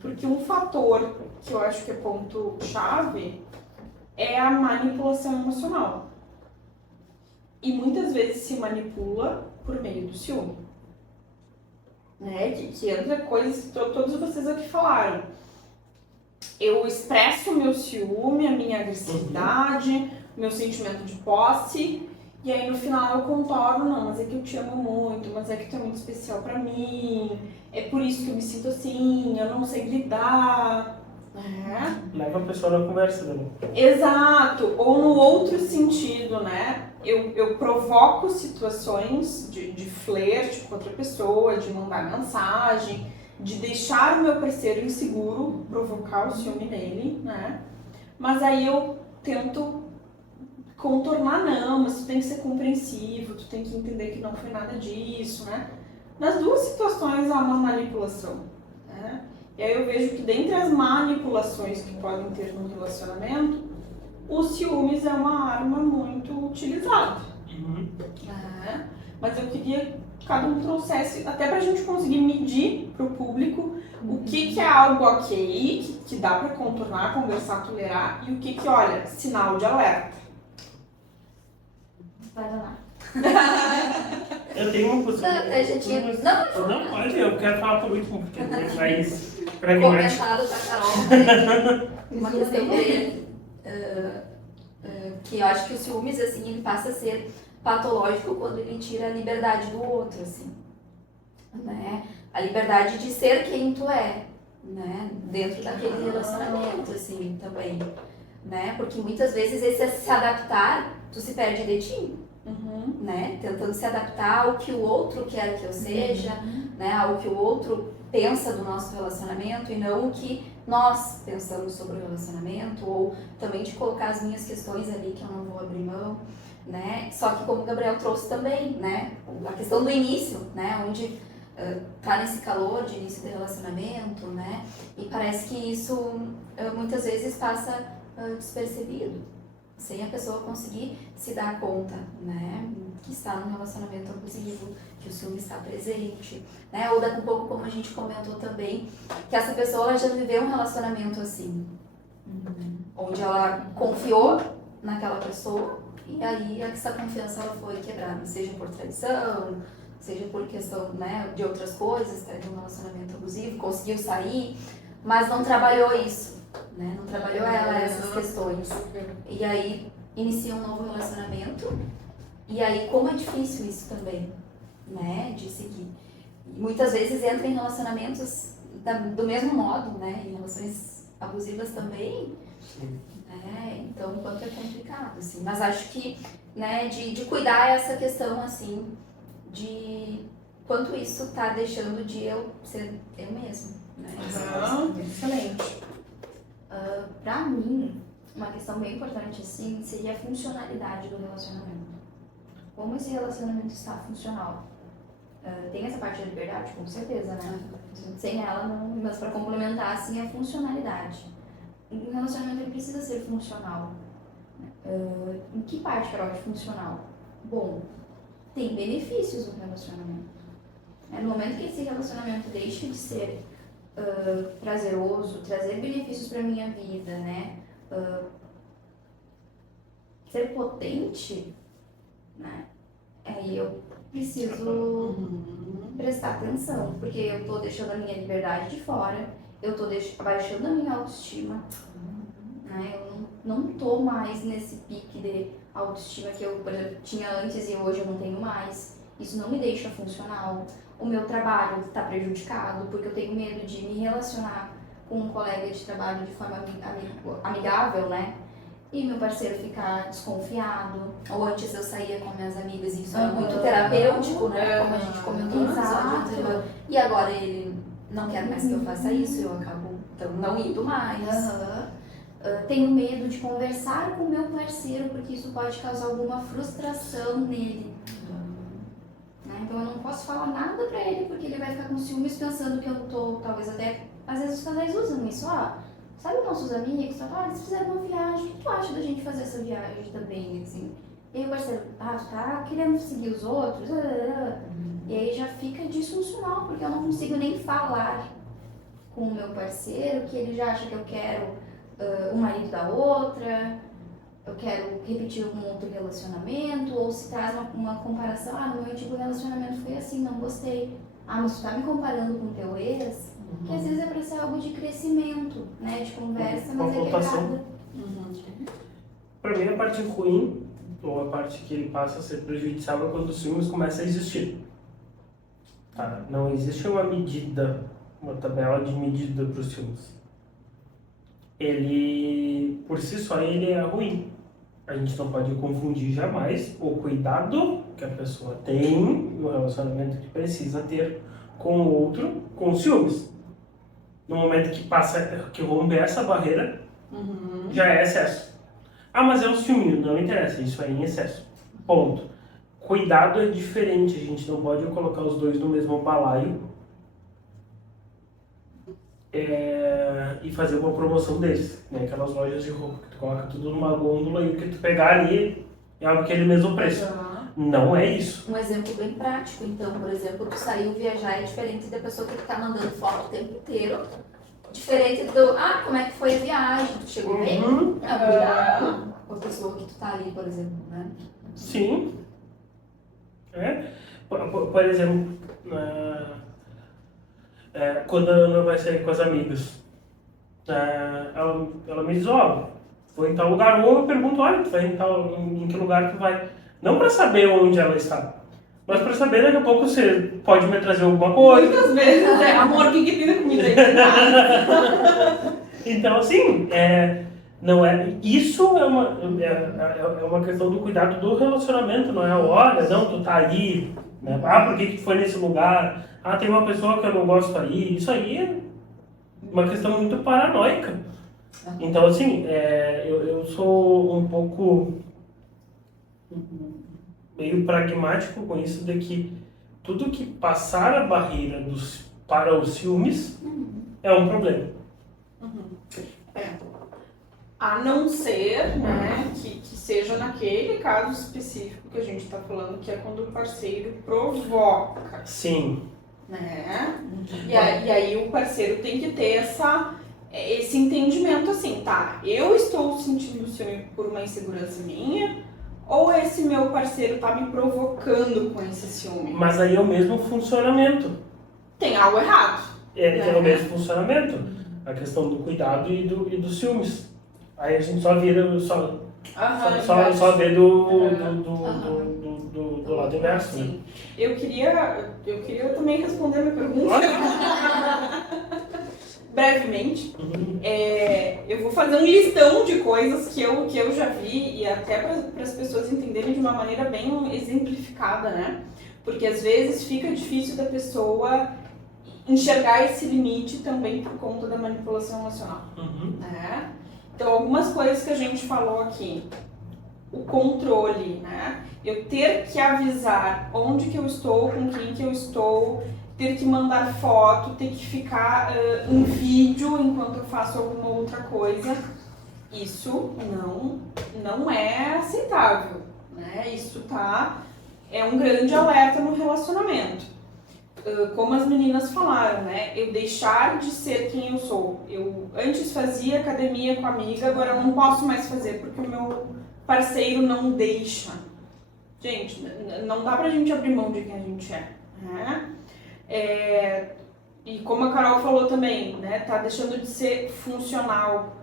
Porque um fator que eu acho que é ponto-chave é a manipulação emocional. E muitas vezes se manipula por meio do ciúme. Né? Que entra coisas que todos vocês aqui falaram. Eu expresso o meu ciúme, a minha agressividade, o meu sentimento de posse, e aí no final eu contorno, não, mas é que eu te amo muito, mas é que tu é muito especial pra mim, é por isso que eu me sinto assim, eu não sei lidar. Leva a pessoa na conversa, né? Exato, ou no outro sentido, né? Eu provoco situações de flerte com outra pessoa, de mandar mensagem, de deixar o meu parceiro inseguro, provocar o ciúme nele, né? Mas aí eu tento contornar, não, mas tu tem que ser compreensivo, tu tem que entender que não foi nada disso, né? Nas duas situações há uma manipulação, né? E aí eu vejo que dentre as manipulações que podem ter no relacionamento, o ciúmes é uma arma muito utilizada. Uhum. Né? Mas eu queria que cada um trouxesse, até pra gente conseguir medir pro público o que é algo ok, que dá pra contornar, conversar, tolerar, e o que olha, sinal de alerta. Vai lá. Eu tenho uma possibilidade. Eu já tinha... Não, pode, eu quero falar por último, porque é mais pragmático. Comentado da Carol, uma questão que eu acho que o ciúmes, assim, ele passa a ser patológico quando ele tira a liberdade do outro, assim, né? A liberdade de ser quem tu é, né? Dentro daquele relacionamento, assim, também, né? Porque muitas vezes esse se adaptar, tu se perde de ti, né? Tentando se adaptar ao que o outro quer que eu seja, né? Ao que o outro pensa do nosso relacionamento e não o que nós pensamos sobre o relacionamento, ou também de colocar as minhas questões ali que eu não vou abrir mão, né? Só que como o Gabriel trouxe também, né? A questão do início, né? Onde tá nesse calor de início de relacionamento, né? E parece que isso muitas vezes passa despercebido, sem a pessoa conseguir se dar conta, né? Que está num relacionamento abusivo, que o ciúme está presente, né? Ou daqui a pouco, como a gente comentou também, que essa pessoa ela já viveu um relacionamento assim, onde ela confiou naquela pessoa e aí essa confiança ela foi quebrada, seja por traição, seja por questão, né, de outras coisas, de um relacionamento abusivo, conseguiu sair, mas não trabalhou isso, né? Não trabalhou essas questões. E aí inicia um novo relacionamento. E aí, como é difícil isso também, né, de seguir. E muitas vezes entra em relacionamentos do mesmo modo, né, em relações abusivas também, né, então o quanto é complicado, assim. Mas acho que, né, de cuidar essa questão, assim, de quanto isso tá deixando de eu ser eu mesma, né. Excelente. Pra mim, uma questão bem importante, assim, seria a funcionalidade do relacionamento. Como esse relacionamento está funcional? Tem essa parte da liberdade, com certeza, né? Sem ela, não. Mas para complementar, assim, a funcionalidade. Um relacionamento ele precisa ser funcional. Em que parte, Carol, de funcional? Bom, tem benefícios no relacionamento. No momento que esse relacionamento deixa de ser prazeroso, trazer benefícios para minha vida, né? Ser potente, né? Aí eu preciso prestar atenção, porque eu tô deixando a minha liberdade de fora, eu tô baixando a minha autoestima, né? Eu não tô mais nesse pique de autoestima que eu, por exemplo, tinha antes e hoje eu não tenho mais. Isso não me deixa funcional. O meu trabalho está prejudicado, porque eu tenho medo de me relacionar com um colega de trabalho de forma amigável, né? E meu parceiro ficar desconfiado. Ou antes eu saía com minhas amigas e isso era muito terapêutico, né? Como a gente comentou no episódio anterior. E agora ele não quer mais que eu faça isso, eu acabo então, não indo mais. Tenho medo de conversar com meu parceiro, porque isso pode causar alguma frustração nele. Né? Então eu não posso falar nada pra ele, porque ele vai ficar com ciúmes pensando que eu tô, talvez até... Às vezes os casais usam isso, sabe nossos amigos, eles fizeram uma viagem, o que tu acha da gente fazer essa viagem também, assim? E aí o parceiro, tu tá querendo seguir os outros? E aí já fica disfuncional, porque eu não consigo nem falar com o meu parceiro, que ele já acha que eu quero o marido da outra, eu quero repetir algum outro relacionamento, ou se traz uma comparação, no meu antigo relacionamento foi assim, não gostei. Mas tu tá me comparando com o teu ex? Que às vezes é pra ser algo de crescimento, né, de conversa, mas é quebrada. Pra mim a parte ruim, ou a parte que ele passa a ser prejudicial é quando os ciúmes começam a existir. Tá? Não existe uma medida, uma tabela de medida para os ciúmes. Ele, por si só, ele é ruim. A gente não pode confundir jamais o cuidado que a pessoa tem no relacionamento que precisa ter com o outro, com os ciúmes. No momento que que rompe essa barreira, já é excesso. Mas é um ciúme, não interessa, isso é em excesso. Ponto. Cuidado é diferente, a gente não pode colocar os dois no mesmo balaio e fazer uma promoção deles, né? Aquelas lojas de roupa que tu coloca tudo numa gôndola e o que tu pegar ali é aquele mesmo preço. Não é isso. Um exemplo bem prático, então, por exemplo, tu saiu viajar é diferente da pessoa que tá mandando foto o tempo inteiro. Diferente do, como é que foi a viagem? Tu chegou bem? Cuidado com a pessoa que tu tá ali, por exemplo, né? Sim. Por exemplo, quando a Ana vai sair com as amigas, ela me diz, vou em tal lugar, ou eu pergunto, olha, tu vai em que lugar tu vai? Não para saber onde ela está, mas para saber daqui a pouco você pode me trazer alguma coisa. Muitas vezes, amor, o que tem na comida aí? Então, assim, não é, isso é uma questão do cuidado do relacionamento, não é? Olha, não, tu tá aí, né? Por que tu foi nesse lugar? Tem uma pessoa que eu não gosto aí. Isso aí é uma questão muito paranoica. Então, assim, eu sou um pouco meio pragmático com isso, de que tudo que passar a barreira para os ciúmes é um problema. A não ser, né, que seja naquele caso específico que a gente está falando, que é quando o parceiro provoca. Sim. Né? E aí o parceiro tem que ter esse entendimento assim, tá? Eu estou sentindo ciúme por uma insegurança minha, ou esse meu parceiro tá me provocando com esse ciúme? Mas aí é o mesmo funcionamento. Tem algo errado. É o mesmo funcionamento. A questão do cuidado e dos ciúmes. Aí a gente só vira, só vê do lado inverso. Sim. Né? Eu queria também responder a minha pergunta. Brevemente. Eu vou fazer um listão de coisas que eu já vi, e até para as pessoas entenderem de uma maneira bem exemplificada, né? Porque às vezes fica difícil da pessoa enxergar esse limite também por conta da manipulação emocional. Né? Então, algumas coisas que a gente falou aqui. O controle, né? Eu ter que avisar onde que eu estou, com quem que eu estou, ter que mandar foto, ter que ficar em vídeo enquanto eu faço alguma outra coisa. Isso não é aceitável, né? Isso é um grande alerta no relacionamento. Como as meninas falaram, né? Eu deixar de ser quem eu sou. Eu antes fazia academia com a amiga, agora eu não posso mais fazer porque o meu parceiro não deixa. Gente, não dá pra gente abrir mão de quem a gente é, né? E como a Carol falou também, né? Tá deixando de ser funcional.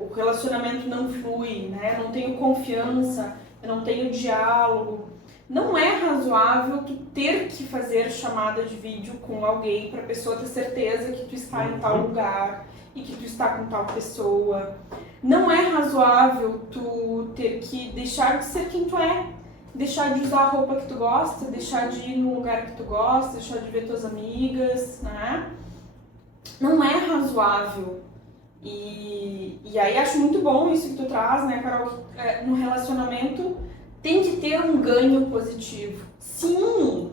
O relacionamento não flui, né? Eu não tenho confiança, eu não tenho diálogo. Não é razoável tu ter que fazer chamada de vídeo com alguém pra pessoa ter certeza que tu está em tal lugar e que tu está com tal pessoa. Não é razoável tu ter que deixar de ser quem tu é, deixar de usar a roupa que tu gosta, deixar de ir no lugar que tu gosta, deixar de ver tuas amigas, né? Não é razoável. E aí acho muito bom isso que tu traz, né, Carol? No relacionamento tem que ter um ganho positivo. Sim!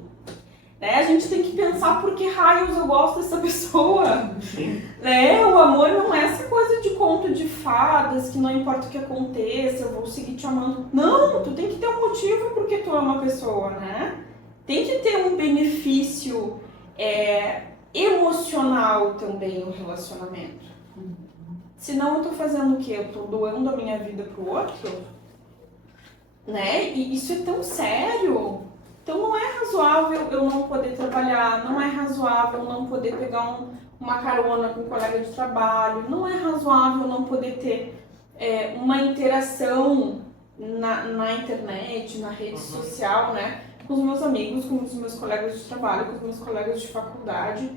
Né? A gente tem que pensar por que raios eu gosto dessa pessoa. Sim. Né? O amor não é essa coisa de conto de fadas, que não importa o que aconteça, eu vou seguir te amando. Não, tu tem que ter um motivo porque tu ama a pessoa, né? Tem que ter um benefício emocional também no relacionamento. Senão eu tô fazendo o quê? Eu tô doando a minha vida pro outro? Né? E isso é tão sério. Então não é razoável eu não poder trabalhar, não é razoável eu não poder pegar uma carona com um colega de trabalho, não é razoável eu não poder ter uma interação na internet, na rede social, né? Com os meus amigos, com os meus colegas de trabalho, com os meus colegas de faculdade.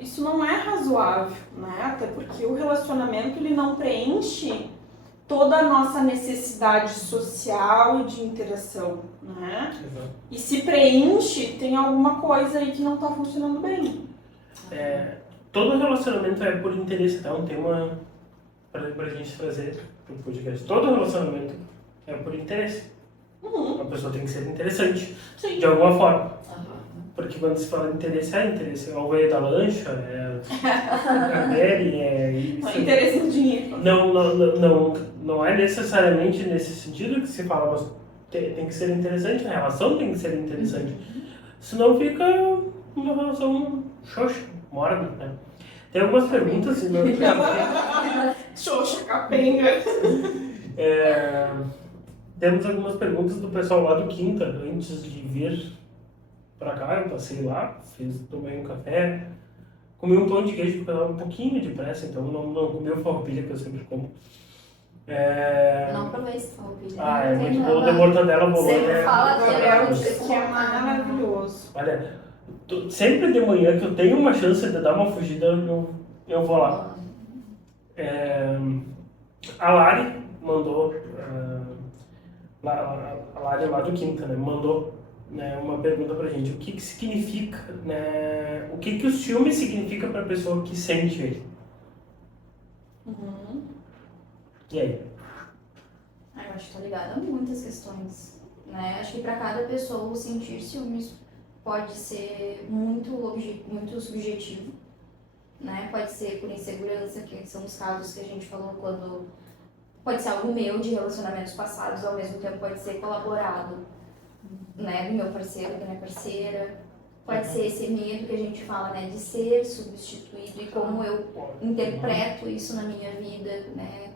Isso não é razoável, né? Até porque o relacionamento ele não preenche toda a nossa necessidade social e de interação, né? Exato. E se preenche, tem alguma coisa aí que não está funcionando bem. Todo relacionamento é por interesse, tá? Um tema pra gente trazer pro podcast. Todo relacionamento é por interesse. A pessoa tem que ser interessante, Sim. de alguma forma. porque quando se fala de interesse, interesse é o veio da lancha, é a Mary, é isso. Não interesse no dinheiro. Não é necessariamente nesse sentido que se fala, mas tem que ser interessante, a relação tem que ser interessante. Senão fica uma relação xoxa, morna, né? Tem algumas perguntas, Xoxa, capenga. Temos algumas perguntas do pessoal lá do Quinta, antes de vir pra cá, eu passei lá, tomei um café, comi um pão de queijo porque eu tava um pouquinho de pressa, então não comi o farroupilha que eu sempre como. Não provei esse farroupilha. É muito bom, de mortadela bolonha. Sempre fala que Que é maravilhoso. Olha, sempre de manhã que eu tenho uma chance de dar uma fugida, eu vou lá. A Lari mandou, a Lari lá do Quinta, né, mandou, né, uma pergunta pra gente. O que significa, né, o que o ciúme significa pra pessoa que sente ele? E aí? Eu acho que tá ligado a muitas questões, né? Acho que pra cada pessoa o sentir ciúmes pode ser muito subjetivo, né? Pode ser por insegurança, que são os casos que a gente falou quando pode ser algo meu de relacionamentos passados, ao mesmo tempo pode ser colaborado, né? Do meu parceiro, da minha parceira. Pode ser esse medo que a gente fala, né? De ser substituído e como eu interpreto isso na minha vida, né?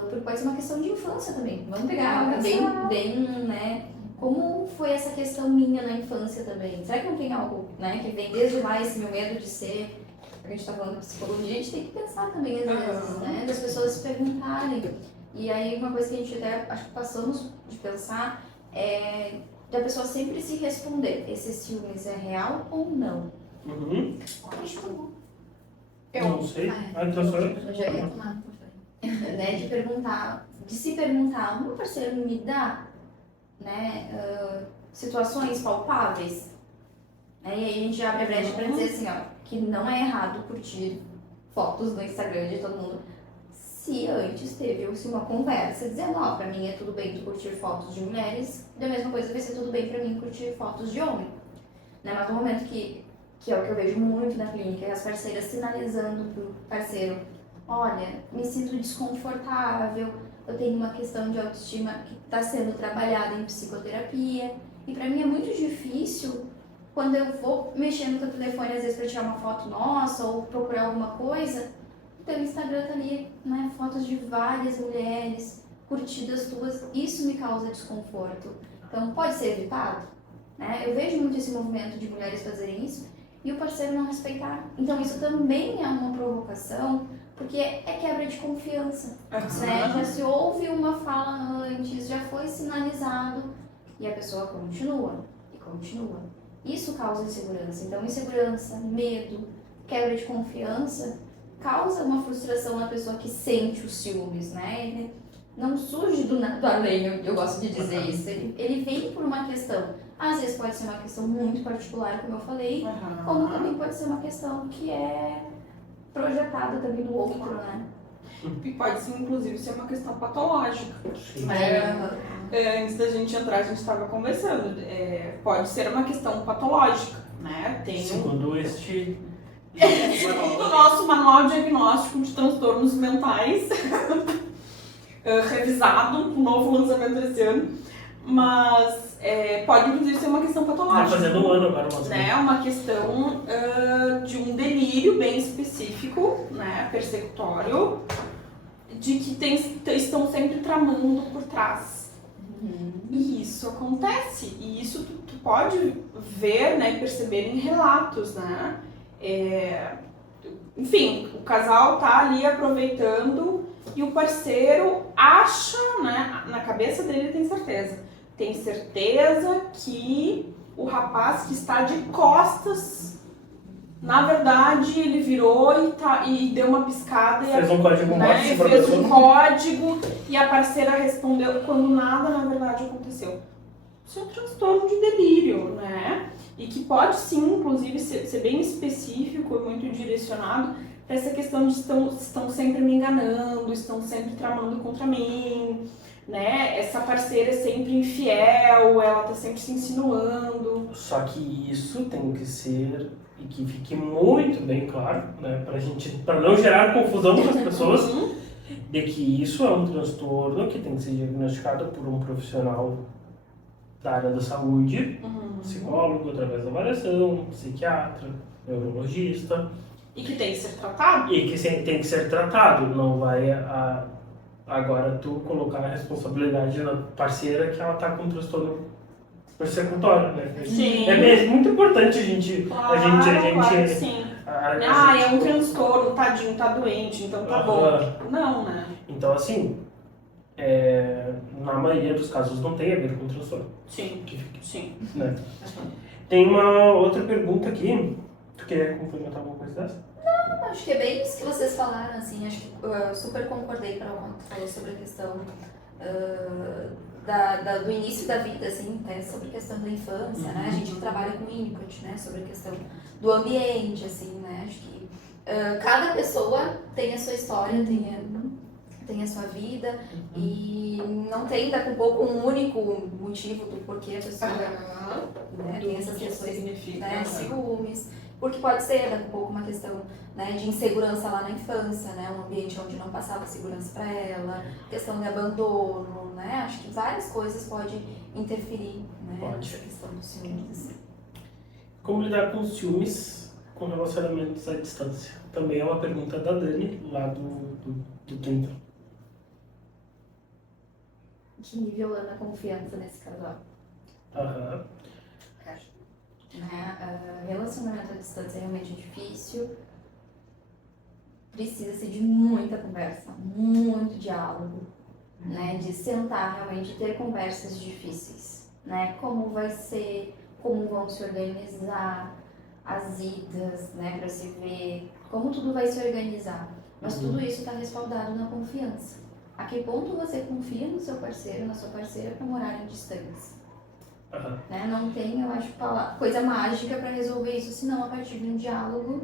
Porque pode ser uma questão de infância também. Vamos pegar bem, né? Como foi essa questão minha na infância também? Será que não tem algo, né? Que vem desde lá, esse meu medo de ser... A gente tá falando de psicologia, a gente tem que pensar também às vezes, né? Das pessoas se perguntarem. E aí uma coisa que a gente até, acho que passamos de pensar é da pessoa sempre se responder, esse ciúmes é real ou não? Acho que não. Eu não sei. Então sou eu. Eu já ia tomar. Né, de se perguntar, o meu parceiro me dá, né, situações palpáveis, né, e aí a gente abre a brecha para dizer assim, ó, que não é errado curtir fotos no Instagram de todo mundo, se antes teve uma conversa dizendo, ó, pra mim é tudo bem tu curtir fotos de mulheres, da mesma coisa vai ser tudo bem pra mim curtir fotos de homem, né, mas no momento que é o que eu vejo muito na clínica, é as parceiras sinalizando pro parceiro, olha, me sinto desconfortável, eu tenho uma questão de autoestima que está sendo trabalhada em psicoterapia. E para mim é muito difícil quando eu vou mexer no teu telefone, às vezes para tirar uma foto nossa ou procurar alguma coisa, o teu Instagram tá ali, né, fotos de várias mulheres, curtidas tuas, isso me causa desconforto. Então pode ser evitado, né? Eu vejo muito esse movimento de mulheres fazerem isso e o parceiro não respeitar. Então isso também é uma provocação, porque é quebra de confiança, né? Já se houve uma fala antes, já foi sinalizado e a pessoa continua e continua. Isso causa insegurança. Então, insegurança, medo, quebra de confiança causa uma frustração na pessoa que sente os ciúmes, né? Ele não surge do além, eu gosto de dizer isso. Ele vem por uma questão. Às vezes pode ser uma questão muito particular, como eu falei, como também pode ser uma questão que é projetada também no outro, né? E pode ser, inclusive, ser uma questão patológica. Sim. Antes da gente entrar, a gente estava conversando. Pode ser uma questão patológica, né? Tem Segundo este... o nosso manual diagnóstico de transtornos mentais, revisado, um novo lançamento desse ano. Mas pode, inclusive, ser uma questão patológica. Tá fazendo um ano agora, né? Uma questão de um delírio bem específico, né? Persecutório, de que estão sempre tramando por trás. E isso acontece. E isso tu pode ver, né? E perceber em relatos, né? Enfim, o casal tá ali aproveitando e o parceiro acha, né? Na cabeça dele tem certeza que o rapaz que está de costas, na verdade, ele virou e deu uma piscada. Fez um código né, pra fez pessoa. um código e a parceira respondeu quando nada, na verdade, aconteceu. Isso é um transtorno de delírio, né? E que pode sim, inclusive, ser bem específico e muito direcionado para essa questão de estão sempre me enganando, estão sempre tramando contra mim, né? Essa parceira é sempre infiel, ela tá sempre se insinuando. Só que isso tem que ser, e que fique muito bem claro, né, para não gerar confusão com as pessoas, de que isso é um transtorno que tem que ser diagnosticado por um profissional da área da saúde, psicólogo através da avaliação, psiquiatra, neurologista. E que tem que ser tratado. E que tem que ser tratado, não vai agora tu colocar a responsabilidade na parceira que ela tá com um transtorno persecutório, né? Sim. É muito importante a gente... Claro, claro que sim. É um transtorno, tadinho, tá doente, então tá bom. Não, né? Então, assim, na maioria dos casos não tem a ver com transtorno. Sim, sim. Né? Tem uma outra pergunta aqui. Tu queria complementar alguma coisa dessa? Não, acho que é bem isso que vocês falaram, assim, acho que eu super concordei para o que falou sobre a questão do início da vida, assim, até sobre a questão da infância, né? A gente que trabalha com input, né? Sobre a questão do ambiente, assim, né? Acho que cada pessoa tem a sua história, tem a sua vida e não tem daqui a pouco um único motivo do porquê a pessoa né, tem essas questões, né, ciúmes, porque pode ser daqui a pouco uma questão, né, de insegurança lá na infância, né, um ambiente onde não passava segurança para ela, questão de abandono, né, acho que várias coisas podem interferir, né, nessa questão dos ciúmes. Como lidar com ciúmes com relacionamentos à distância? Também é uma pergunta da Dani, lá do Twitter. Que nível anda a confiança nesse casal? Aham. Né? Relacionamento à distância é realmente difícil. Precisa-se de muita conversa, muito diálogo, né? De sentar realmente e ter conversas difíceis, né? Como vai ser, como vão se organizar as idas, né? Para se ver como tudo vai se organizar. Mas tudo isso está respaldado na confiança. A que ponto você confia no seu parceiro, na sua parceira para morarem distantes? Né? Não tem, eu acho, coisa mágica para resolver isso, senão a partir de um diálogo.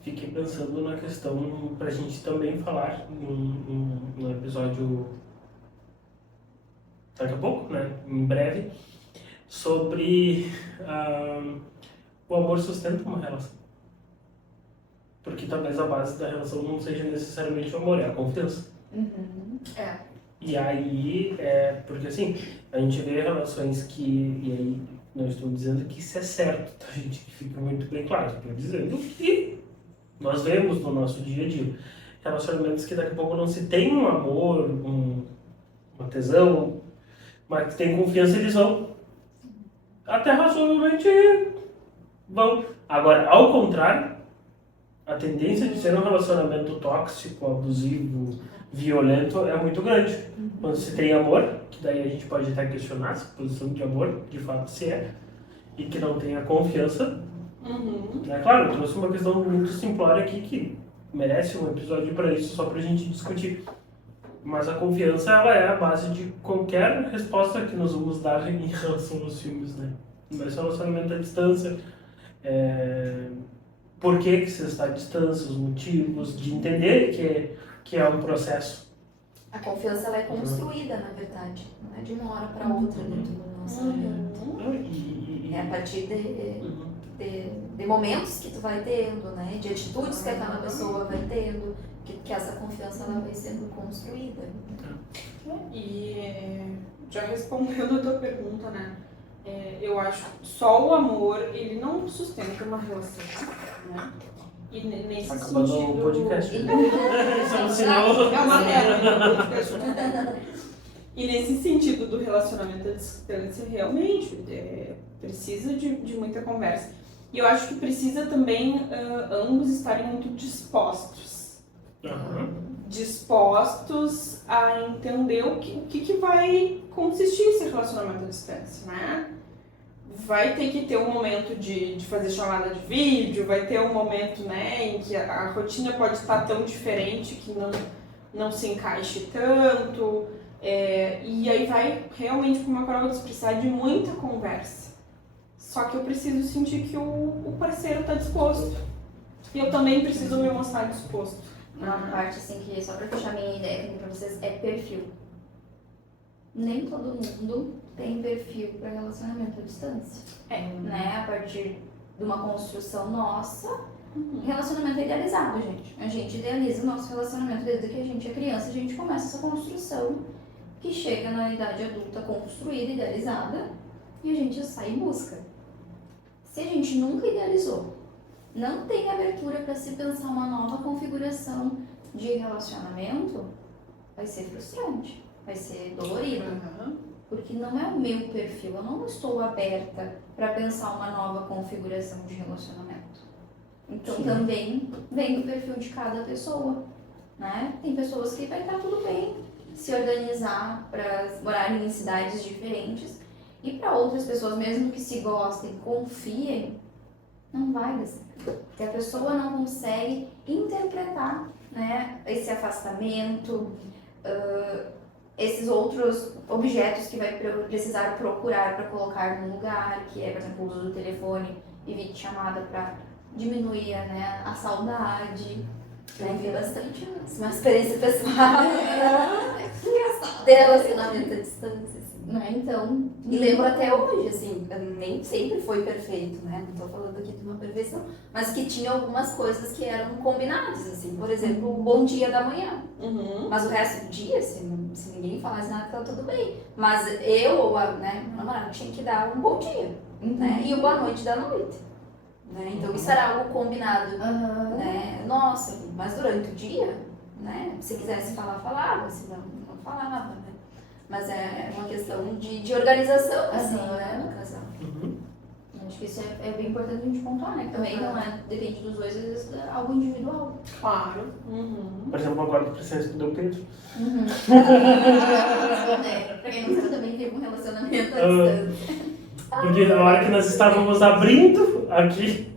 Fiquei pensando na questão para a gente também falar no episódio daqui a pouco, né? Em breve, sobre o amor sustenta uma relação. Porque talvez a base da relação não seja necessariamente o amor, é a confiança. E aí, porque assim, a gente vê relações que, e aí não estou dizendo que isso é certo, tá, gente? Que fica muito bem claro, estou dizendo que nós vemos no nosso dia a dia relacionamentos que daqui a pouco não se tem um amor, uma tesão, mas que tem confiança, eles vão até razoavelmente vão. Agora, ao contrário, a tendência de ser um relacionamento tóxico, abusivo, violento é muito grande. Quando se tem amor, que daí a gente pode até questionar se a posição de amor de fato se é, e que não tem a confiança. É claro, eu trouxe uma questão muito simplória aqui que merece um episódio para isso, só para a gente discutir. Mas a confiança, ela é a base de qualquer resposta que nós vamos dar em relação aos filmes, né? Mas relacionamento à distância, por que você está à distância, os motivos, de entender que é um processo. A confiança ela é construída, na verdade, não é de uma hora para outra dentro do nosso relacionamento. É a partir de momentos que tu vai tendo, né? De atitudes que aquela pessoa vai tendo, que essa confiança ela vai sendo construída. E já respondendo a tua pergunta, né? Eu acho que só o amor, ele não sustenta uma relação, né? E nesse acabando sentido... o podcast. Isso é um sinal. É uma merda. E nesse sentido do relacionamento à distância, realmente, precisa de muita conversa. E eu acho que precisa também ambos estarem muito dispostos. Dispostos a entender o que vai consistir esse relacionamento à distância, né? Vai ter que ter um momento de fazer chamada de vídeo, vai ter um momento, né, em que a rotina pode estar tão diferente que não se encaixe tanto. E aí vai realmente, como a Carol disse, precisar de muita conversa. Só que eu preciso sentir que o parceiro está disposto. E eu também preciso me mostrar disposto. Uma parte assim que, só para fechar minha ideia aqui para vocês, é perfil. nem todo mundo tem perfil para relacionamento à distância. Né? A partir de uma construção nossa, relacionamento é idealizado, gente. A gente idealiza o nosso relacionamento desde que a gente é criança, a gente começa essa construção que chega na idade adulta construída, idealizada, e a gente sai em busca. Se a gente nunca idealizou, não tem abertura para se pensar uma nova configuração de relacionamento, vai ser frustrante, vai ser dolorido. Porque não é o meu perfil, eu não estou aberta para pensar uma nova configuração de relacionamento. Então também vem do perfil de cada pessoa, né? Tem pessoas que vai estar tudo bem se organizar para morarem em cidades diferentes, e para outras pessoas, mesmo que se gostem, confiem, não vai dar certo. Porque a pessoa não consegue interpretar, né, esse afastamento, esses outros objetos que vai precisar procurar para colocar no lugar, que é, por exemplo, o uso do telefone e videochamada para diminuir, né, a saudade. Eu vi bastante uma experiência pessoal. Engraçado. De relacionamento à distância, assim, né? Então, e lembro até hoje, assim, nem sempre foi perfeito, né? Não tô falando aqui de uma perfeição, mas que tinha algumas coisas que eram combinadas, assim, por exemplo, o bom dia da manhã. Mas o resto do dia, se ninguém falasse nada, tá tudo bem. Mas eu ou né, meu namorado tinha que dar um bom dia, né? E o boa noite da noite. Né? Então isso era algo combinado, né? Nossa, mas durante o dia, né? Se quisesse falar, falava, se não falava, né? Mas é uma questão de organização, assim, né, no casal. Acho que isso é bem importante a gente pontuar, né? Que também não depende dos dois, às vezes é algo individual. Claro. Por exemplo, agora tu precisa responder o Pedro. Pra quem não sabe, também teve um relacionamento à distância. Porque na hora que nós estávamos abrindo aqui,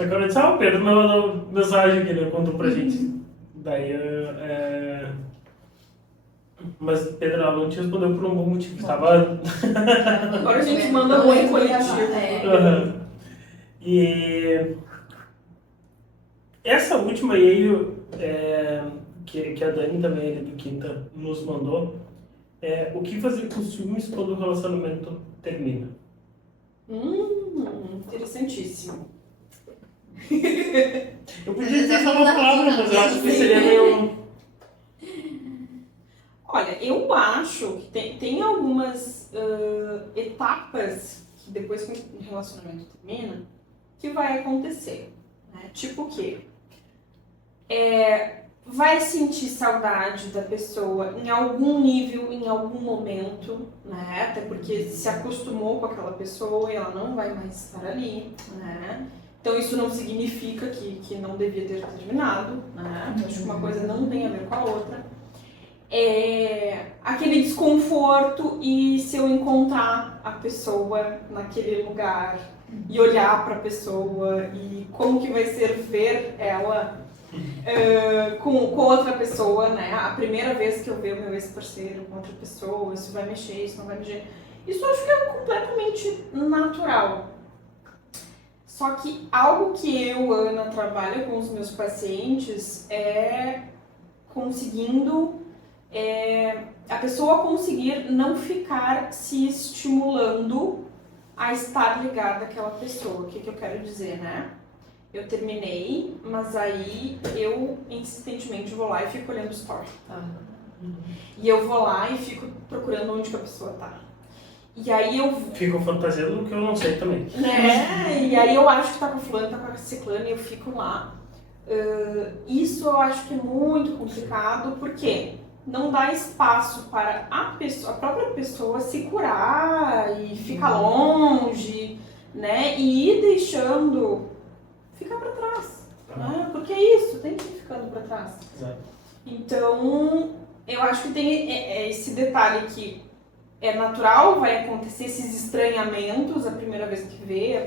agora eu disse, o Pedro me mandou mensagem aqui, né? Contou pra gente. Daí, mas Pedro, ela não te respondeu por um bom motivo. Estava... Agora a gente manda um coletivo. E essa última e-mail que a Dani também, ali do Quinta, nos mandou, o que fazer com os ciúmes quando o relacionamento termina? Interessantíssimo. Eu podia dizer só uma palavra, mas eu acho que seria meio... Olha, eu acho que tem algumas etapas que depois que o relacionamento termina, que vai acontecer. Né? Tipo o quê? Vai sentir saudade da pessoa em algum nível, em algum momento, né? Até porque se acostumou com aquela pessoa e ela não vai mais estar ali, né? Então isso não significa que não devia ter terminado, né? Eu acho que uma coisa não tem a ver com a outra. Aquele desconforto e se eu encontrar a pessoa naquele lugar e olhar para a pessoa e como que vai ser ver ela com outra pessoa, né? A primeira vez que eu ver o meu ex-parceiro com outra pessoa, isso vai mexer, isso não vai mexer. Isso eu acho que é completamente natural. Só que algo que eu, Ana, trabalho com os meus pacientes é conseguindo a pessoa conseguir não ficar se estimulando a estar ligada àquela pessoa. O que eu quero dizer, né? Eu terminei, mas aí eu insistentemente vou lá e fico olhando o story. E eu vou lá e fico procurando onde que a pessoa tá. E aí eu... Fico fantasiando o que eu não sei também. Né? E aí eu acho que tá com fulano, tá com a ciclana e eu fico lá. Isso eu acho que é muito complicado, porque não dá espaço para a própria pessoa se curar e ficar longe, né? E ir deixando ficar para trás, né? Porque é isso, tem que ir ficando para trás. Exato. Então, eu acho que tem esse detalhe que é natural, vai acontecer esses estranhamentos, a primeira vez que vê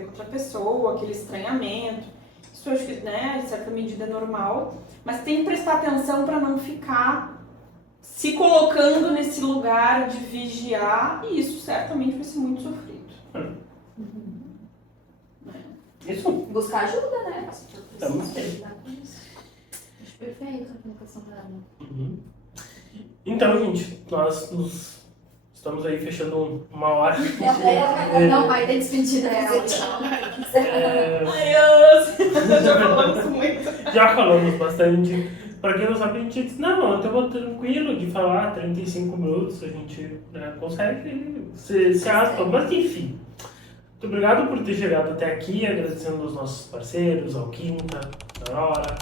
com outra pessoa, aquele estranhamento. Isso eu acho que, né, em certa medida é normal, mas tem que prestar atenção para não ficar se colocando nesse lugar de vigiar, e isso certamente vai ser muito sofrido. Isso. Buscar ajuda, né? Também. Acho perfeito a colocação da Ana. Então, gente, estamos aí fechando uma hora. Não vai ter despedida. Já falamos muito. Já falamos bastante. Pra quem não sabe, a gente disse, não, eu tô tranquilo de falar 35 minutos, a gente consegue se aspa, mas enfim. Muito obrigado por ter chegado até aqui, agradecendo aos nossos parceiros, ao Quinta, da Aurora,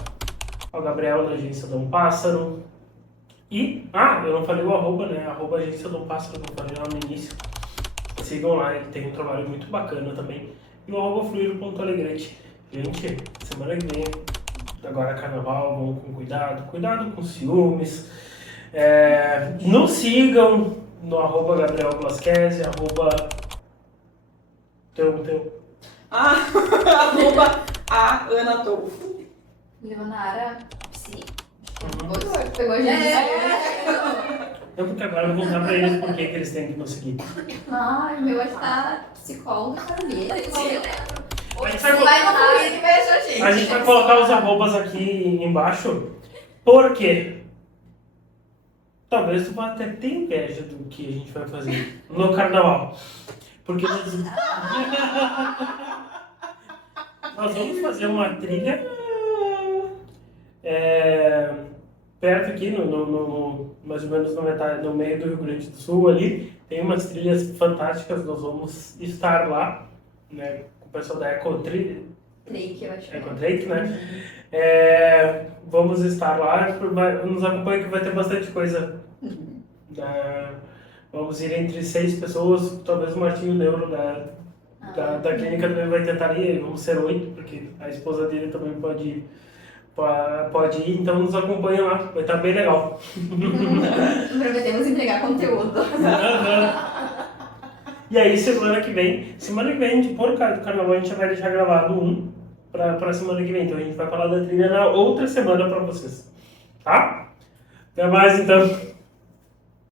ao Gabriel da Agência Dom Pássaro. E, eu não falei o arroba, né? Arroba Agência Dom Pássaro, que eu falei lá no início. Sigam lá, ele tem um trabalho muito bacana também. E o arroba fluir.alegrete. Gente, semana que vem, agora carnaval, vamos com cuidado com ciúmes. Nos sigam no arroba Gabriel Blasquez, arroba teu. Arroba a Ana Tolfo. Leonara, sim. Uhum. Pegou a gente. Não, porque agora eu vou contar pra eles por que eles têm que nos seguir. Ai, meu hoje tá psicólogo e família. A gente vai Vai no Fluir e veja a gente. A gente vai colocar os arrobas aqui embaixo, porque talvez tu vá até ter inveja do que a gente vai fazer no carnaval. Porque nós vamos fazer uma trilha perto aqui, mais ou menos no meio do Rio Grande do Sul ali. Tem umas trilhas fantásticas, nós vamos estar lá, né, com o pessoal da Ecotrek, Eu acho. Ecotrek, né? Vamos estar lá, nos acompanha que vai ter bastante coisa. Vamos ir entre 6 pessoas, talvez o Martinho Neuro da clínica também vai tentar ir, vamos ser 8, porque a esposa dele também pode ir, então nos acompanha lá, vai estar bem legal. Prometemos entregar conteúdo. E aí semana que vem, por causa do carnaval, a gente vai deixar gravado um pra semana que vem, então a gente vai falar da trilha na outra semana pra vocês, tá? Até mais então.